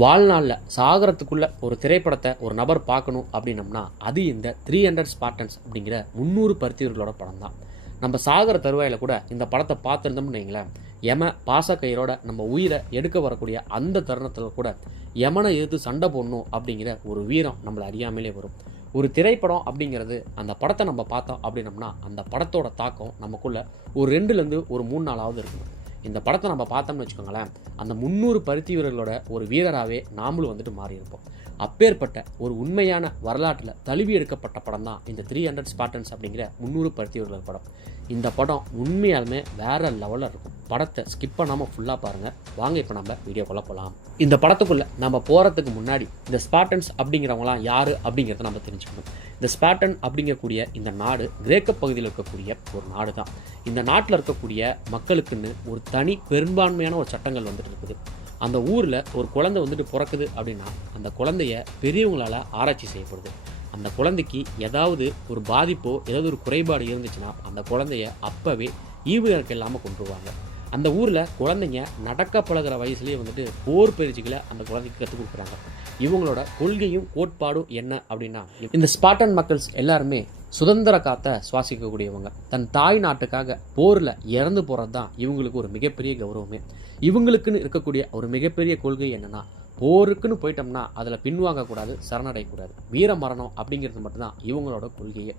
வாழ்நாளில் சாகரத்துக்குள்ள ஒரு திரைப்படத்தை ஒரு நபர் பார்க்கணும் அப்படின்னம்னா அது இந்த 300 ஸ்பார்டன்ஸ் அப்படிங்கிற 300 பருத்தியர்களோட படம் தான். நம்ம சாகர தருவாயில் கூட இந்த படத்தை பார்த்துருந்தோம்னு வைங்களேன், யம பாசக்கயிறோட நம்ம உயிரை எடுக்க வரக்கூடிய அந்த தருணத்தில் கூட யமனை எதிர்த்து சண்டை போடணும் அப்படிங்கிற ஒரு வீரம் நம்மளை அறியாமலே வரும். ஒரு திரைப்படம் அப்படிங்கிறது அந்த படத்தை நம்ம பார்த்தோம் அப்படின்னம்னா அந்த படத்தோட தாக்கம் நமக்குள்ள ஒரு 2லேருந்து ஒரு 3 நாளாவது இருக்கணும். இந்த படத்தை நம்ம பார்த்தோம்னு வச்சுக்கோங்களேன், அந்த 300 பருத்தி வீரர்களோட ஒரு வீரராகவே நாமளும் வந்துட்டு மாறி இருப்போம். அப்பேற்பட்ட ஒரு உண்மையான வரலாற்றில் தழுவி எடுக்கப்பட்ட படம் தான் இந்த 300 ஸ்பார்டன்ஸ் அப்படிங்கிற 300 பருத்தி வீரர்கள் படம். இந்த படம் உண்மையாலுமே வேற லெவலில் இருக்கும். படத்தை ஸ்கிப் பண்ணாமல் ஃபுல்லாக பாருங்கள். வாங்க இப்போ நம்ம வீடியோக்குள்ளே போகலாம். இந்த படத்துக்குள்ளே நம்ம போகிறதுக்கு முன்னாடி இந்த ஸ்பார்டன்ஸ் அப்படிங்கிறவங்களாம் யார் அப்படிங்கிறத நம்ம தெரிஞ்சுக்கணும். இந்த ஸ்பார்டன் அப்படிங்கக்கூடிய இந்த நாடு கிரேக்க பகுதியில் இருக்கக்கூடிய ஒரு நாடு தான். இந்த நாட்டில் இருக்கக்கூடிய மக்களுக்குன்னு ஒரு தனி பெரும்பான்மையான ஒரு சட்டங்கள் வந்துட்டு இருக்குது. அந்த ஊரில் ஒரு குழந்தை வந்துட்டு பிறக்குது அப்படின்னா அந்த குழந்தைய பெரியவங்களால் ஆராய்ச்சி செய்யப்படுது. அந்த குழந்தைக்கு ஏதாவது ஒரு பாதிப்போ ஏதாவது ஒரு குறைபாடு இருந்துச்சுன்னா அந்த குழந்தைய அப்போவே ஈவு இறக்க இல்லாமல் கொண்டுருவாங்க. அந்த ஊரில் குழந்தைங்க நடக்க பழகிற வயசுலேயே வந்துட்டு போர் பயிற்சிகளை அந்த குழந்தைக்கு கற்றுக் கொடுக்குறாங்க. இவங்களோட கொள்கையும் கோட்பாடும் என்ன அப்படின்னா, இந்த ஸ்பார்டன் மக்கள்ஸ் எல்லாருமே சுதந்திர காற்றை சுவாசிக்கக்கூடியவங்க. தன் தாய் நாட்டுக்காக போரில் இறந்து போகிறது தான் இவங்களுக்கு ஒரு மிகப்பெரிய கௌரவமே. இவங்களுக்குன்னு இருக்கக்கூடிய ஒரு மிகப்பெரிய கொள்கை என்னென்னா, போருக்குன்னு போயிட்டோம்னா அதில் பின்வாங்கக்கூடாது, சரணடையக்கூடாது. வீர மரணம் அப்படிங்கிறது மட்டும்தான் இவங்களோட கொள்கையே.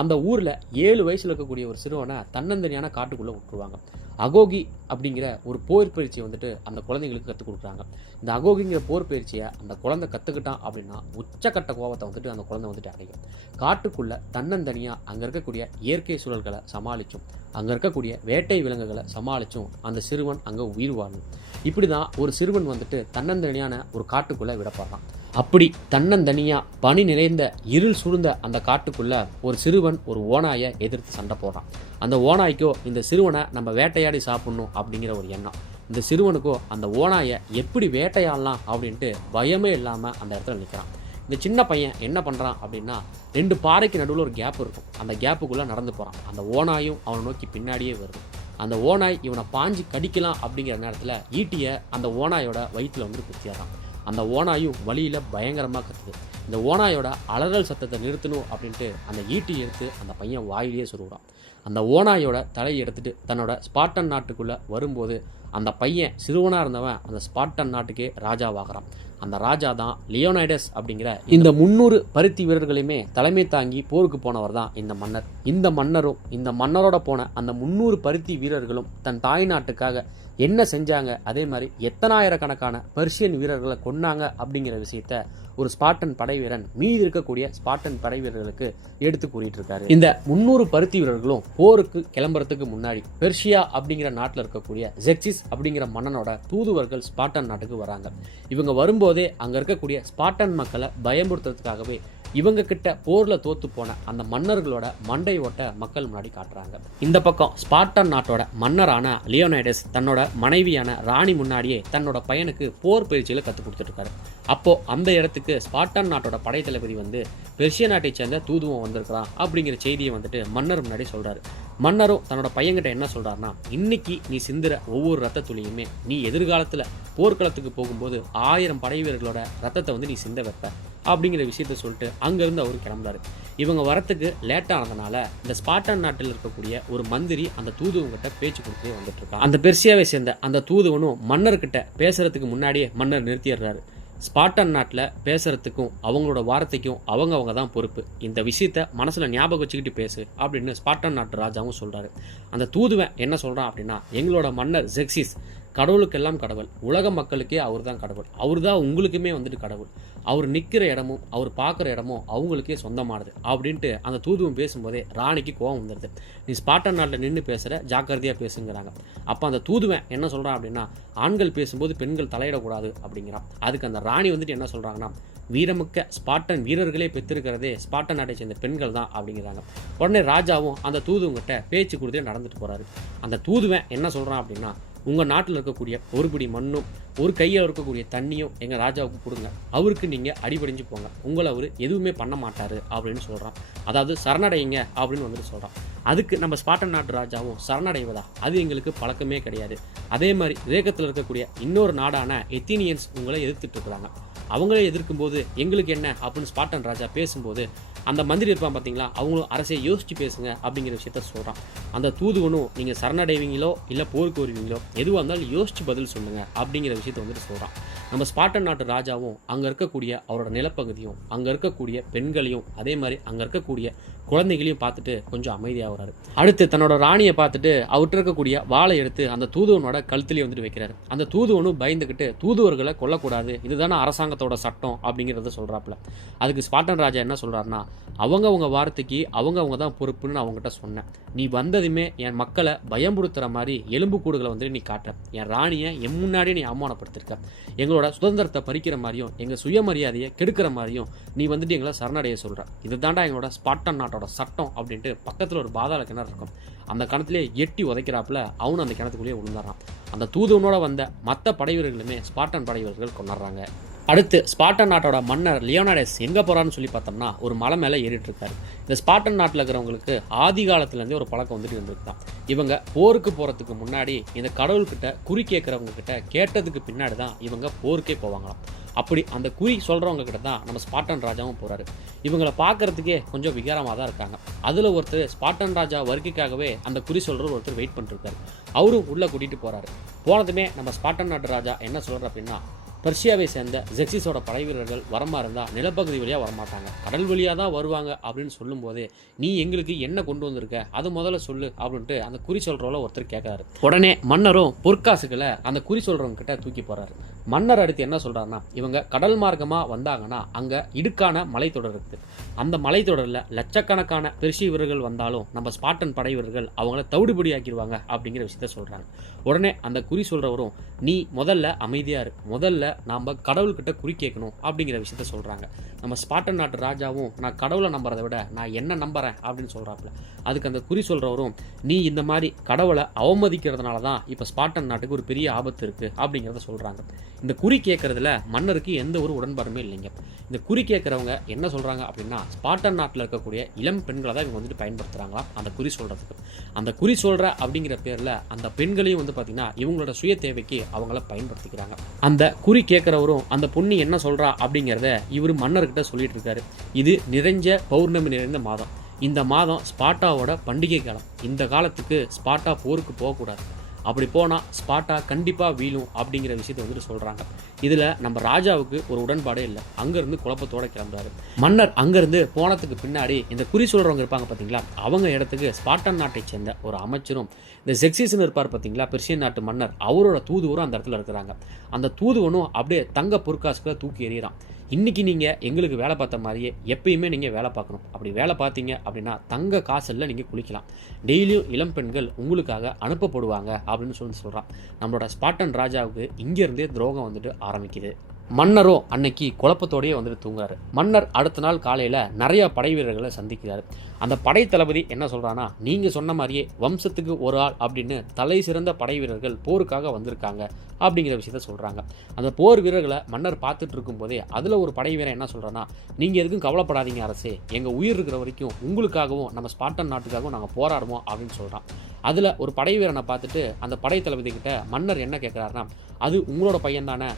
அந்த ஊரில் 7 வயசில் இருக்கக்கூடிய ஒரு சிறுவனை தன்னந்தனியான காட்டுக்குள்ளே விட்டுருவாங்க. அகோகி அப்படிங்கிற ஒரு போர் பயிற்சியை வந்துட்டு அந்த குழந்தைங்களுக்கு கற்றுக் கொடுக்குறாங்க. இந்த அகோகிங்கிற போர் பயிற்சியை அந்த குழந்தை கற்றுக்கிட்டான் அப்படின்னா உச்சக்கட்ட கோபத்தை வந்துட்டு அந்த குழந்தை வந்துட்டு அடையும். காட்டுக்குள்ளே தன்னந்தனியாக அங்கே இருக்கக்கூடிய இயற்கை சூழல்களை சமாளித்தும் அங்கே இருக்கக்கூடிய வேட்டை விலங்குகளை சமாளித்தும் அந்த சிறுவன் அங்கே உயிர் வாழும். இப்படி தான் ஒரு சிறுவன் வந்துட்டு தன்னந்தனியான ஒரு காட்டுக்குள்ளே விடப்படுறான். அப்படி தன்னந்தனியாக பனி நிறைந்த இருள் சூழ்ந்த அந்த காட்டுக்குள்ளே ஒரு சிறுவன் ஒரு ஓநாயை எதிர்த்து சண்டை போடுறான். அந்த ஓநாய்க்கோ இந்த சிறுவனை நம்ம வேட்டையாடி சாப்பிட்ணும் அப்படிங்கிற ஒரு எண்ணம். இந்த சிறுவனுக்கோ அந்த ஓநாயை எப்படி வேட்டையாடலாம் அப்படின்ட்டு பயமே இல்லாமல் அந்த இடத்துல நிற்கிறான். இந்த சின்ன பையன் என்ன பண்ணுறான் அப்படின்னா, 2 பாறைக்கு நடுவில் ஒரு கேப் இருக்கும். அந்த கேப்புக்குள்ளே நடந்து போகிறான். அந்த ஓநாயும் அவனை நோக்கி பின்னாடியே வருது. அந்த ஓநாய் இவனை பாஞ்சு கடிக்கலாம் அப்படிங்கிற நேரத்தில் ஈட்டியை அந்த ஓநாயோட வயிற்றில் வந்து குத்திடுறான். அந்த ஓநாயும் வழியில் பயங்கரமாக கத்துது. இந்த ஓநாயோட அலறல் சத்தத்தை நிறுத்தணும் அப்படின்ட்டு அந்த ஈட்டி எடுத்து அந்த பையன் வாயிலேயே சொருகிறான். அந்த ஓநாயோட தலையை எடுத்துட்டு தன்னோட ஸ்பார்டன் நாட்டுக்குள்ளே வரும்போது அந்த பையன் சிறுவனாக இருந்தவன் அந்த ஸ்பார்டன் நாட்டுக்கே ராஜாவாகிறான். அந்த ராஜா தான் லியோனைடஸ் அப்படிங்கிற இந்த 300 பருத்தி வீரர்களையுமே தலைமை தாங்கி போருக்கு போனவர் தான் இந்த மன்னர். இந்த மன்னரும் இந்த மன்னரோட போன அந்த 300 பருத்தி வீரர்களும் தன் தாய் நாட்டுக்காக என்ன செஞ்சாங்க, அதே மாதிரி எத்தனாயிரக்கணக்கான பெர்ஷியன் வீரர்களை கொன்னாங்க அப்படிங்கிற விஷயத்த ஒரு ஸ்பார்டன் படை வீரன் மீதி இருக்கக்கூடிய ஸ்பார்டன் படை வீரர்களுக்கு எடுத்து கூறிட்டு இருக்காரு. இந்த 300 பருத்தி வீரர்களும் போருக்கு கிளம்புறதுக்கு முன்னாடி பெர்ஷியா அப்படிங்கிற நாட்டில் இருக்கக்கூடிய ஜெக்சிஸ் அப்படிங்கிற மன்னனோட தூதுவர்கள் ஸ்பார்டன் நாட்டுக்கு வராங்க. இவங்க வரும்போதே அங்க இருக்கக்கூடிய ஸ்பார்டன் மக்களை பயமுறுத்துறதுக்காகவே இவங்க கிட்ட போர்ல தோத்து போன அந்த மன்னர்களோட மண்டை ஓட்ட மக்கள் முன்னாடி காட்டுறாங்க. இந்த பக்கம் ஸ்பார்டன் நாட்டோட மன்னரான லியோனைடஸ் தன்னோட மனைவியான ராணி முன்னாடியே தன்னோட பையனுக்கு போர் பயிற்சியில கற்றுக் கொடுத்துட்டு இருக்காரு. அப்போ அந்த இடத்துக்கு ஸ்பார்டன் நாட்டோட படைத்தளபதி வந்து பெர்ஷிய நாட்டை சேர்ந்த தூதுவம் வந்திருக்கிறான் அப்படிங்கிற செய்தியை வந்துட்டு மன்னர் முன்னாடி சொல்றாரு. மன்னரும் தன்னோட பையன்கிட்ட என்ன சொல்றாருன்னா, இன்னைக்கு நீ சிந்துற ஒவ்வொரு ரத்த துளியுமே நீ எதிர்காலத்துல போர்க்களத்துக்கு போகும்போது 1000 படை வீரர்களோட ரத்தத்தை வந்து நீ சிந்த வைப்ப அப்படிங்கிற விஷயத்த சொல்லிட்டு அங்கிருந்து அவரு கிளம்புறாரு. இவங்க வரத்துக்கு லேட்டானதுனால இந்த ஸ்பார்டன் நாட்டில் இருக்கக்கூடிய ஒரு மந்திரி அந்த தூதுவங்கிட்ட பேச்சு கொடுத்து வந்துட்டு இருக்கான். அந்த பெர்சியாவை சேர்ந்த அந்த தூதுவனும் மன்னர்கிட்ட பேசுறதுக்கு முன்னாடியே மன்னர் நிறுத்திடுறாரு. ஸ்பார்டன் நாட்டில் பேசுறதுக்கும் அவங்களோட வார்த்தைக்கும் அவங்க தான் பொறுப்பு. இந்த விஷயத்த மனசுல ஞாபகம் வச்சுக்கிட்டு பேசு அப்படின்னு ஸ்பார்டன் நாட்டு ராஜாவும் சொல்றாரு. அந்த தூதுவன் என்ன சொல்றான் அப்படின்னா, எங்களோட மன்னர் ஜெக்சிஸ் கடவுளுக்கெல்லாம் கடவுள், உலக மக்களுக்கே அவர் தான் கடவுள், அவர் தான் உங்களுக்குமே வந்துட்டு கடவுள், அவர் நிற்கிற இடமும் அவர் பார்க்குற இடமும் அவங்களுக்கே சொந்தமானது அப்படின்ட்டு அந்த தூதுவன் பேசும்போதே ராணிக்கு கோபம் வந்துடுது. நீ ஸ்பார்டன் நாட்டில் நின்று பேசுகிற, ஜாக்கிரதையாக பேசுங்கிறாங்க. அப்போ அந்த தூதுவன் என்ன சொல்கிறான் அப்படின்னா, ஆண்கள் பேசும்போது பெண்கள் தலையிடக்கூடாது அப்படிங்கிறான். அதுக்கு அந்த ராணி வந்துட்டு என்ன சொல்கிறாங்கன்னா, வீரமிக்க ஸ்பார்டன் வீரர்களே பெற்றிருக்கிறதே ஸ்பார்டன் நாட்டை சேர்ந்த பெண்கள் தான் அப்படிங்கிறாங்க. உடனே ராஜாவும் அந்த தூதுவங்கிட்ட பேச்சு கொடுத்தே நடந்துட்டு போகிறாரு. அந்த தூதுவன் என்ன சொல்கிறான் அப்படின்னா, உங்கள் நாட்டில் இருக்கக்கூடிய ஒரு பிடி மண்ணும் ஒரு கையில் இருக்கக்கூடிய தண்ணியும் எங்கள் ராஜாவுக்கு கொடுங்க, அவருக்கு நீங்கள் அடிபடிஞ்சு போங்க, உங்களை அவர் எதுவுமே பண்ண மாட்டார் அப்படின்னு சொல்கிறான். அதாவது சரணடையுங்க அப்படின்னு வந்துட்டு சொல்கிறான். அதுக்கு நம்ம ஸ்பார்டன் நாட்டு ராஜாவும் சரணடைவதா, அது எங்களுக்கு பழக்கமே கிடையாது. அதே மாதிரி கிரேக்கத்தில் இருக்கக்கூடிய இன்னொரு நாடான எத்தீனியன்ஸ் உங்களை எதிர்த்துட்டு இருக்கிறாங்க. அவங்களே எதிர்க்கும்போது எங்களுக்கு என்ன அப்படின்னு ஸ்பார்டன் ராஜா பேசும்போது அந்த மந்திரி இருப்பான் பார்த்தீங்களா, அவங்களும் அரசை யோசித்து பேசுங்க அப்படிங்கிற விஷயத்த சொல்கிறான். அந்த தூதுவனும் நீங்கள் சரணடைவீங்களோ இல்லை போருக்கு வருவீங்களோ எதுவாக இருந்தாலும் யோசித்து பதில் சொல்லுங்கள் அப்படிங்கிற விஷயத்த வந்துட்டு சொல்கிறான். நம்ம ஸ்பார்டன் நாட்டு ராஜாவும் அங்கே இருக்கக்கூடிய அவரோட நிலப்பகுதியும் அங்கே இருக்கக்கூடிய பெண்களையும் அதே மாதிரி அங்கே இருக்கக்கூடிய குழந்தைகளையும் பார்த்துட்டு கொஞ்சம் அமைதியாகிறாரு. அடுத்து தன்னோட ராணியை பார்த்துட்டு அவர்கிட்ட இருக்கக்கூடிய வாளை எடுத்து அந்த தூதுவனோட கழுத்துலேயே வந்துட்டு வைக்கிறாரு. அந்த தூதுவனும் பயந்துக்கிட்டு தூதுவர்களை கொல்லக்கூடாது, இதுதானே அரசாங்கத்தோட சட்டம் அப்படிங்கிறத சொல்கிறாப்புல. அதுக்கு ஸ்பார்டன் ராஜா என்ன சொல்கிறாருன்னா, அவங்க வார்த்தைக்கு அவங்க தான் பொறுப்புன்னு நான் அவங்ககிட்ட சொன்னேன். நீ வந்ததுமே என் மக்களை பயம்படுத்துகிற மாதிரி எலும்பு கூடுகளை வந்துட்டு நீ காட்டுற, என் ராணியை என் முன்னாடியே நீ அவமானப்படுத்திருக்க, எங்களோட சுதந்திரத்தை பறிக்கிற மாதிரியும் எங்கள் சுயமரியாதையை கெடுக்கிற மாதிரியும் நீ வந்துட்டு எங்களை சரணடைய சொல்கிற, இது தாண்டா எங்களோட ஸ்பார்டன் நாட்டோட சட்டம் அப்படின்ட்டு பக்கத்தில் ஒரு பாதாள கிணறு இருக்கும், அந்த கிணத்துலேயே எட்டி உதைக்கிறாப்புல அவனும் அந்த கிணத்துக்குள்ளேயே விழுந்துடுறான். அந்த தூதுவனோட வந்த மற்ற படைவீரர்களுமே ஸ்பார்டன் படைவீரர்கள் கொண்டாடுறாங்க. அடுத்து ஸ்பார்டன் நாட்டோட மன்னர் லியோனாடஸ் எங்கே போகிறான்னு சொல்லி பார்த்தோம்னா ஒரு மலை மேலே ஏறிட்டு இருக்காரு. இந்த ஸ்பார்டன் நாட்டில் இருக்கிறவங்களுக்கு ஆதி காலத்துலேருந்தே ஒரு பழக்கம் வந்துட்டு இருந்திருக்குதான். இவங்க போருக்கு போகிறதுக்கு முன்னாடி இந்த கடவுள்கிட்ட குறி கேட்குறவங்க கிட்ட கேட்டதுக்கு பின்னாடி தான் இவங்க போருக்கே போவாங்களாம். அப்படி அந்த குறி சொல்கிறவங்க கிட்ட தான் நம்ம ஸ்பார்டன் ராஜாவும் போகிறாரு. இவங்களை பார்க்குறதுக்கே கொஞ்சம் விகாரமாக தான் இருக்காங்க. அதில் ஒருத்தர் ஸ்பார்டன் ராஜா வருகைக்காகவே அந்த குறி சொல்கிற ஒருத்தர் வெயிட் பண்ணிருக்காரு. அவரும் உள்ளே கூட்டிகிட்டு போகிறாரு. போனதுமே நம்ம ஸ்பார்டன் நாட்டு ராஜா என்ன சொல்கிறார் அப்படின்னா, பெர்ஷியாவை சேர்ந்த ஜெக்சிஸோட படைவீரர்கள் வரமா இருந்தால் நிலப்பகுதி வழியாக வரமாட்டாங்க, கடல் வழியாக தான் வருவாங்க அப்படின்னு சொல்லும்போதே நீ எங்களுக்கு என்ன கொண்டு வந்திருக்க அது முதல்ல சொல்லு அப்படின்ட்டு அந்த குறி சொல்கிறவங்கள ஒருத்தர் கேட்குறாரு. உடனே மன்னரும் பொற்காசுகளை அந்த குறி சொல்கிறவங்க கிட்ட தூக்கி போகிறாரு. மன்னர் அடுத்து என்ன சொல்கிறாருன்னா, இவங்க கடல் மார்க்கமாக வந்தாங்கன்னா அங்கே இடுக்கான மலைத்தொடர் இருக்குது, அந்த மலைத்தொடரில் லட்சக்கணக்கான பெர்ஷிய வீரர்கள் வந்தாலும் நம்ம ஸ்பார்டன் படை வீரர்கள் அவங்கள தவிடுபடி ஆக்கிடுவாங்க அப்படிங்கிற விஷயத்த சொல்கிறாங்க. உடனே அந்த குறி சொல்கிறவரும் நீ முதல்ல அமைதியாக இரு, முதல்ல நாம் கடவுள்கிட்ட குறி கேட்கணும் அப்படிங்கிற விஷயத்த சொல்கிறாங்க. நம்ம ஸ்பார்டன் நாட்டு ராஜாவும் நான் கடவுளை நம்புறதை விட நான் என்ன நம்புறேன் அப்படின்னு சொல்கிறாப்புல. அதுக்கு அந்த குறி சொல்கிறவரும் நீ இந்த மாதிரி கடவுளை அவமதிக்கிறதுனால தான் இப்போ ஸ்பார்டன் நாட்டுக்கு ஒரு பெரிய ஆபத்து இருக்குது அப்படிங்கிறத சொல்கிறாங்க. இந்த குறி கேட்கறதுல மன்னருக்கு எந்த ஒரு உடன்பாடுமே இல்லைங்க. இந்த குறி கேட்குறவங்க என்ன சொல்கிறாங்க அப்படின்னா, ஸ்பார்டன் நாட்டில் இருக்கக்கூடிய இளம் பெண்களை தான் இவங்க வந்துட்டு பயன்படுத்துகிறாங்களாம் அந்த குறி சொல்கிறதுக்கு. அந்த குறி சொல்கிற அப்படிங்கிற பேரில் அந்த பெண்களையும் வந்து பார்த்திங்கன்னா இவங்களோட சுய தேவைக்கு அவங்கள பயன்படுத்திக்கிறாங்க. அந்த குறி கேட்குறவரும் அந்த பொண்ணு என்ன சொல்கிறா அப்படிங்கிறத இவர் மன்னர்கிட்ட சொல்லிட்டு இருக்காரு. இது நிறைஞ்ச பௌர்ணமி நிறைந்த மாதம், இந்த மாதம் ஸ்பார்ட்டாவோட பண்டிகை காலம், இந்த காலத்துக்கு ஸ்பார்ட்டா போருக்கு போகக்கூடாது, அப்படி போனால் ஸ்பார்ட்டா கண்டிப்பாக வீழும் அப்படிங்கிற விஷயத்தை வந்துட்டு சொல்கிறாங்க. இதில் நம்ம ராஜாவுக்கு ஒரு உடன்பாடே இல்லை. அங்கேருந்து குழப்பத்தோடு கிளம்புறாரு. மன்னர் அங்கேருந்து போனதுக்கு பின்னாடி இந்த குறி சொல்கிறவங்க இருப்பாங்க பார்த்தீங்களா, அவங்க இடத்துக்கு ஸ்பார்டன் நாட்டை சேர்ந்த ஒரு அமைச்சரும் இந்த ஜெக்சிஸ்னு இருப்பார் பார்த்தீங்களா பெர்ஷியன் நாட்டு மன்னர், அவரோட தூதுவரும் அந்த இடத்துல இருக்கிறாங்க. அந்த தூதுவனும் அப்படியே தங்க பொற்காசுகளை தூக்கி எறிகிறான். இன்றைக்கி நீங்கள் எங்களுக்கு வேலை பார்த்த மாதிரியே எப்பயுமே நீங்கள் வேலை பார்க்கணும், அப்படி வேலை பார்த்தீங்க அப்படின்னா தங்க காசில் நீங்கள் குளிக்கலாம், டெய்லியும் இளம் பெண்கள் உங்களுக்காக அனுப்பப்படுவாங்க அப்படின்னு சொல்கிறான். நம்மளோட ஸ்பார்டன் ராஜாவுக்கு இங்கேருந்தே துரோகம் வந்துட்டு ஆரம்பிக்குது. மன்னரும் அன்னைக்கு குழப்பத்தோடையே வந்துட்டு தூங்குறாரு. மன்னர் அடுத்த நாள் காலையில் நிறையா படை வீரர்களை சந்திக்கிறாரு. அந்த படை தளபதி என்ன சொல்கிறான்னா, நீங்கள் சொன்ன மாதிரியே வம்சத்துக்கு ஒரு ஆள் அப்படின்னு தலை சிறந்த படை வீரர்கள் போருக்காக வந்திருக்காங்க அப்படிங்கிற விஷயத்த சொல்கிறாங்க. அந்த போர் வீரர்களை மன்னர் பார்த்துட்டு இருக்கும்போதே அதில் ஒரு படை வீரன் என்ன சொல்கிறான்னா, நீங்கள் எதுக்கும் கவலைப்படாதீங்க அரசே, எங்கள் உயிர் இருக்கிற வரைக்கும் உங்களுக்காகவும் நம்ம ஸ்பார்டன் நாட்டுக்காகவும் நாங்கள் போராடுவோம் அப்படின்னு சொல்கிறான். அதில் ஒரு படை வீரனை பார்த்துட்டு அந்த படை தளபதி கிட்ட மன்னர் என்ன கேட்குறாருன்னா, அது உங்களோட பையன் தானே,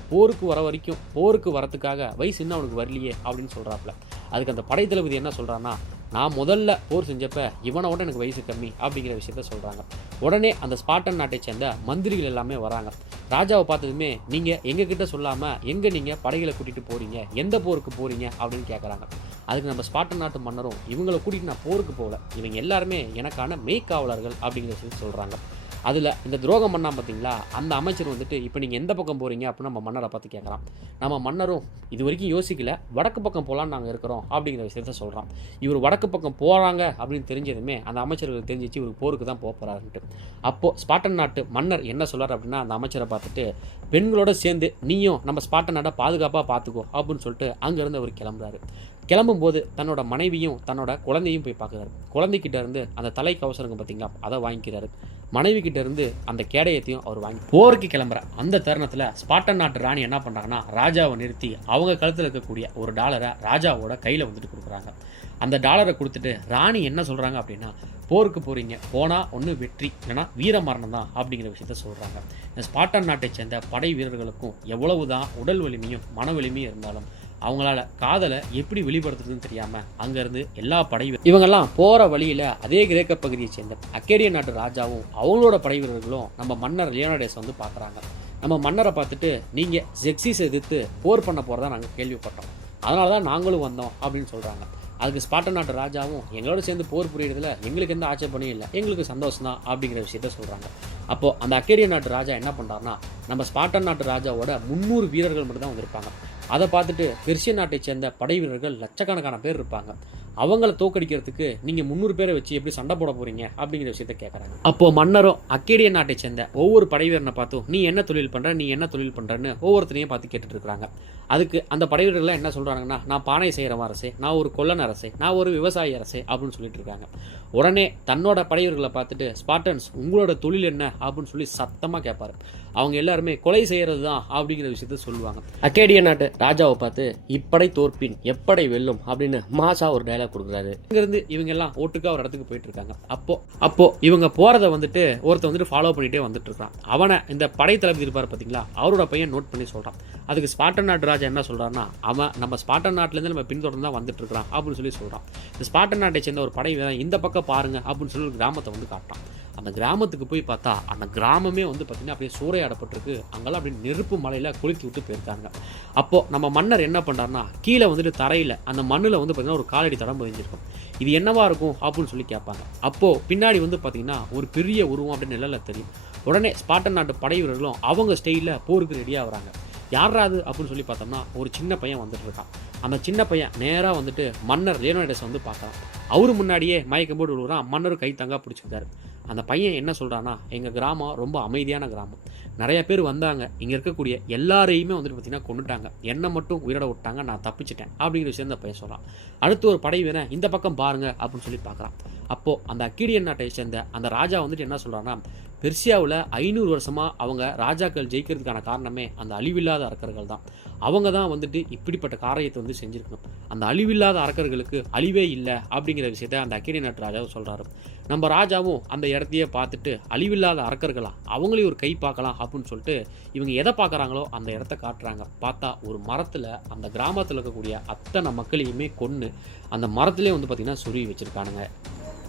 போருக்கு வரத்துக்காக வயசு இன்னும் அவனுக்கு வரலையே அப்படின்னு சொல்கிறாப்புல. அதுக்கு அந்த படை தளபதி என்ன சொல்கிறான்னா, நான் முதல்ல போர் செஞ்சப்ப இவனோட எனக்கு வயசு கம்மி அப்படிங்கிற விஷயத்த சொல்கிறாங்க. உடனே அந்த ஸ்பார்டன் நாட்டை சேர்ந்த மந்திரிகள் எல்லாமே வராங்க. ராஜாவை பார்த்ததுமே நீங்கள் எங்ககிட்ட சொல்லாமல் எங்கே நீங்கள் படைகளை கூட்டிகிட்டு போகிறீங்க, எந்த போருக்கு போகிறீங்க அப்படின்னு கேட்குறாங்க. அதுக்கு நம்ம ஸ்பார்டன் நாட்டு மன்னரும் இவங்களை கூட்டிகிட்டு நான் போருக்கு போகல, இவங்க எல்லாருமே எனக்கான மெய்க்காவலர்கள் அப்படிங்கிற விஷயத்த சொல்கிறாங்க. அதில் இந்த துரோகம் பண்ணால் பார்த்தீங்களா அந்த அமைச்சர் வந்துட்டு இப்போ நீங்கள் எந்த பக்கம் போகிறீங்க அப்படின்னு நம்ம மன்னரை பார்த்து கேட்குறான். நம்ம மன்னரும் இது வரைக்கும் யோசிக்கல, வடக்கு பக்கம் போகலான்னு நாங்கள் இருக்கிறோம் அப்படிங்கிற விஷயத்த சொல்கிறான். இவர் வடக்கு பக்கம் போகிறாங்க அப்படின்னு தெரிஞ்சதுமே அந்த அமைச்சர்களுக்கு தெரிஞ்சிச்சு இவர் போருக்கு தான் போகிறாருன்ட்டு. அப்போது ஸ்பார்டன் நாட்டு மன்னர் என்ன சொல்கிறார் அப்படின்னா, அந்த அமைச்சரை பார்த்துட்டு பெண்களோட சேர்ந்து நீயும் நம்ம ஸ்பார்டன் நாட்டை பாதுகாப்பாக பார்த்துக்கோ அப்படின்னு சொல்லிட்டு அங்கேருந்து அவர் கிளம்புறாரு. கிளம்பும்போது தன்னோட மனைவியும் தன்னோட குழந்தையும் போய் பார்க்குறாரு. குழந்தைகிட்ட இருந்து அந்த தலை கவசரங்க பார்த்தீங்களா, அதை வாங்கிக்கிறாரு. மனைவி கிட்ட இருந்து அந்த கேடயத்தையும் அவர் வாங்கி போருக்கு கிளம்புற அந்த தருணத்தில் ஸ்பார்டன் நாட்டு ராணி என்ன பண்ணுறாங்கன்னா, ராஜாவை நிறுத்தி அவங்க கழுத்தில் இருக்கக்கூடிய $1 ராஜாவோட கையில் வந்துட்டு கொடுக்குறாங்க. அந்த டாலரை கொடுத்துட்டு ராணி என்ன சொல்கிறாங்க அப்படின்னா, போருக்கு போகிறீங்க, போனால் ஒன்று வெற்றி இல்லைனா வீர மரணம் தான் அப்படிங்கிற விஷயத்த சொல்கிறாங்க. இந்த ஸ்பார்டன் நாட்டை சேர்ந்த படை வீரர்களுக்கும் எவ்வளவு தான் உடல் வலிமையும் மன வலிமையும் இருந்தாலும் அவங்களால காதலை எப்படி வெளிப்படுத்துறதுன்னு தெரியாமல் அங்கேருந்து எல்லா படை இவங்கெல்லாம் போகிற வழியில் அதே கிரேக்க பகுதியை சேர்ந்த அக்கேடிய நாட்டு ராஜாவும் அவங்களோட படை வீரர்களும் நம்ம மன்னர் லியோனாய்டஸ் வந்து பார்க்குறாங்க. நம்ம மன்னரை பார்த்துட்டு, நீங்கள் ஜெக்சிஸை எதிர்த்து போர் பண்ண போகிறதா நாங்கள் கேள்விப்பட்டோம், அதனால தான் நாங்களும் வந்தோம் அப்படின்னு சொல்கிறாங்க. அதுக்கு ஸ்பார்டன் நாட்டு ராஜாவும், எங்களோட சேர்ந்து போர் புரியறதுல எங்களுக்கு எந்த ஆட்சேபனையும் இல்லை, எங்களுக்கு சந்தோஷம் தான் அப்படிங்கிற விஷயத்த சொல்கிறாங்க. அப்போது அந்த அக்கேடிய நாட்டு ராஜா என்ன பண்ணுறாருன்னா, நம்ம ஸ்பார்டன் நாட்டு ராஜாவோட 300 வீரர்கள் மட்டும் தான் வந்திருப்பாங்க. அதை பார்த்துட்டு பெர்சியன் நாட்டை சேர்ந்த படை வீரர்கள் லட்சக்கணக்கான பேர் இருப்பாங்க. அவங்கள தோக்கடிக்கிறதுக்கு நீங்கள் 300 பேரை வச்சு எப்படி சண்டை போட போகிறீங்க அப்படிங்கிற விஷயத்த கேட்குறாங்க. அப்போது மன்னரும் அக்கேடிய நாட்டை சேர்ந்த ஒவ்வொரு படை வீரனை பார்த்தும், நீ என்ன தொழில் பண்ணுற, நீ என்ன தொழில் பண்ணுறன்னு ஒவ்வொருத்தரையும் பார்த்து கேட்டுட்டு இருக்கிறாங்க. அதுக்கு அந்த படை வீரர்கள் என்ன சொல்கிறாங்கன்னா, நான் பானை செய்கிற அரசே, நான் ஒரு கொல்லன் அரசே, நான் ஒரு விவசாயி அரசே அப்படின்னு சொல்லிட்டு இருக்காங்க. உடனே தன்னோட படை வீரர்களை பார்த்துட்டு, ஸ்பார்டன்ஸ் உங்களோட தொழில் என்ன அப்படின்னு சொல்லி சத்தமாக கேட்பாரு. அவங்க எல்லாருமே கொலை செய்கிறது தான் அப்படிங்கிற விஷயத்த சொல்லுவாங்க. அக்கேடிய நாட்டு ராஜாவை பார்த்து, இப்படை தோற்பின் எப்படை வெல்லும் அப்படின்னு மாசா ஒரு டைலாக் கொடுக்குறாரு. இங்கிருந்து இவங்க எல்லாம் ஓட்டுக்கா ஒரு இடத்துக்கு போயிட்டு இருக்காங்க. அப்போ இவங்க போறதை வந்துட்டு ஒருத்தர் வந்துட்டு ஃபாலோ பண்ணிட்டே வந்துட்டு இருக்கான். அவனை இந்த படை தளபதி இருப்பார் பார்த்தீங்களா, அவரோட பையன் நோட் பண்ணி சொல்றான். அதுக்கு ஸ்பார்டன் நாட்டு ராஜா என்ன சொல்றாருன்னா, அவன் நம்ம ஸ்பார்டன் நாட்டிலேருந்து நம்ம பின்தொடர்ந்து தான் வந்துட்டு இருக்கிறான் அப்படின்னு சொல்லி சொல்றான். இந்த ஸ்பார்டன் நாட்டை சேர்ந்த ஒரு படை வீரன் இந்த பக்கம் பாருங்க அப்படின்னு சொல்லி ஒரு கிராமத்தை வந்து காட்டான். அந்த கிராமத்துக்கு போய் பார்த்தா அந்த கிராமமே வந்து பார்த்தீங்கன்னா அப்படியே சூறையாடப்பட்டிருக்கு. அங்கெல்லாம் அப்படியே நெருப்பு மலையில் கொளுத்தி விட்டு போயிருக்காங்க. அப்போது நம்ம மன்னர் என்ன பண்ணுறாருன்னா, கீழே வந்துட்டு தரையில் அந்த மண்ணில் வந்து பார்த்தீங்கன்னா ஒரு காலடி தடம் பதிஞ்சிருக்கும். இது என்னவா இருக்கும் அப்படின்னு சொல்லி கேட்பாங்க. அப்போது பின்னாடி வந்து பார்த்தீங்கன்னா ஒரு பெரிய உருவம் அப்படின்னு நிழலில் தெரியும். உடனே ஸ்பார்டன் நாட்டு படை வீரர்களும் அவங்க ஸ்டைலில் போருக்கு ரெடியாக வராங்க. யாராது அப்படின்னு சொல்லி பார்த்தோம்னா, ஒரு சின்ன பையன் வந்துட்டு இருக்கான். அந்த சின்ன பையன் நேராக வந்துட்டு மன்னர் லியோனாய்டஸ் வந்து பார்க்குறான். அவரு முன்னாடியே மயக்கம் போட்டு விழுகிறான். மன்னர் கை தங்கா பிடிச்சிருக்காரு. அந்த பையன் என்ன சொல்கிறான்னா, எங்கள் கிராமம் ரொம்ப அமைதியான கிராமம், நிறைய பேர் வந்தாங்க, இங்கே இருக்கக்கூடிய எல்லாரையுமே வந்துட்டு பார்த்திங்கன்னா கொண்டுட்டாங்க, என்னை மட்டும் உயிரோட விட்டாங்க, நான் தப்பிச்சிட்டேன் அப்படிங்கிற விஷயம் அந்த பையன் சொல்கிறான். அடுத்து ஒரு படை வீரன் இந்த பக்கம் பாருங்க அப்படின்னு சொல்லி பார்க்குறான். அப்போது அந்த அக்கீடியன் நாட்டை சேர்ந்த அந்த ராஜா வந்துட்டு என்ன சொல்கிறான்னா, பெர்சியாவில் 500 வருஷமாக அவங்க ராஜாக்கள் ஜெயிக்கிறதுக்கான காரணமே அந்த அழிவில்லாத அரக்கர்கள் தான். அவங்க தான் வந்துட்டு இப்படிப்பட்ட காரியத்தை வந்து செஞ்சுருக்கணும். அந்த அழிவில்லாத அரக்கர்களுக்கு அழிவே இல்லை அப்படிங்கிற விஷயத்த அந்த அக்கீடியன் நாட்டு ராஜாவும் சொல்கிறாரு. நம்ம ராஜாவும் அந்த இடத்தையே பார்த்துட்டு, அழிவில்லாத அரக்கர்களா, அவங்களையும் ஒரு கை பார்க்கலாம் அப்படின்னு சொல்லிட்டு இவங்க எதை பார்க்குறாங்களோ அந்த இடத்த காட்டுறாங்க. பார்த்தா ஒரு மரத்தில் அந்த கிராமத்தில் இருக்கக்கூடிய அத்தனை மக்களையுமே கொன்று அந்த மரத்துலேயே வந்து பார்த்திங்கன்னா சொருவி வச்சுருக்கானுங்க.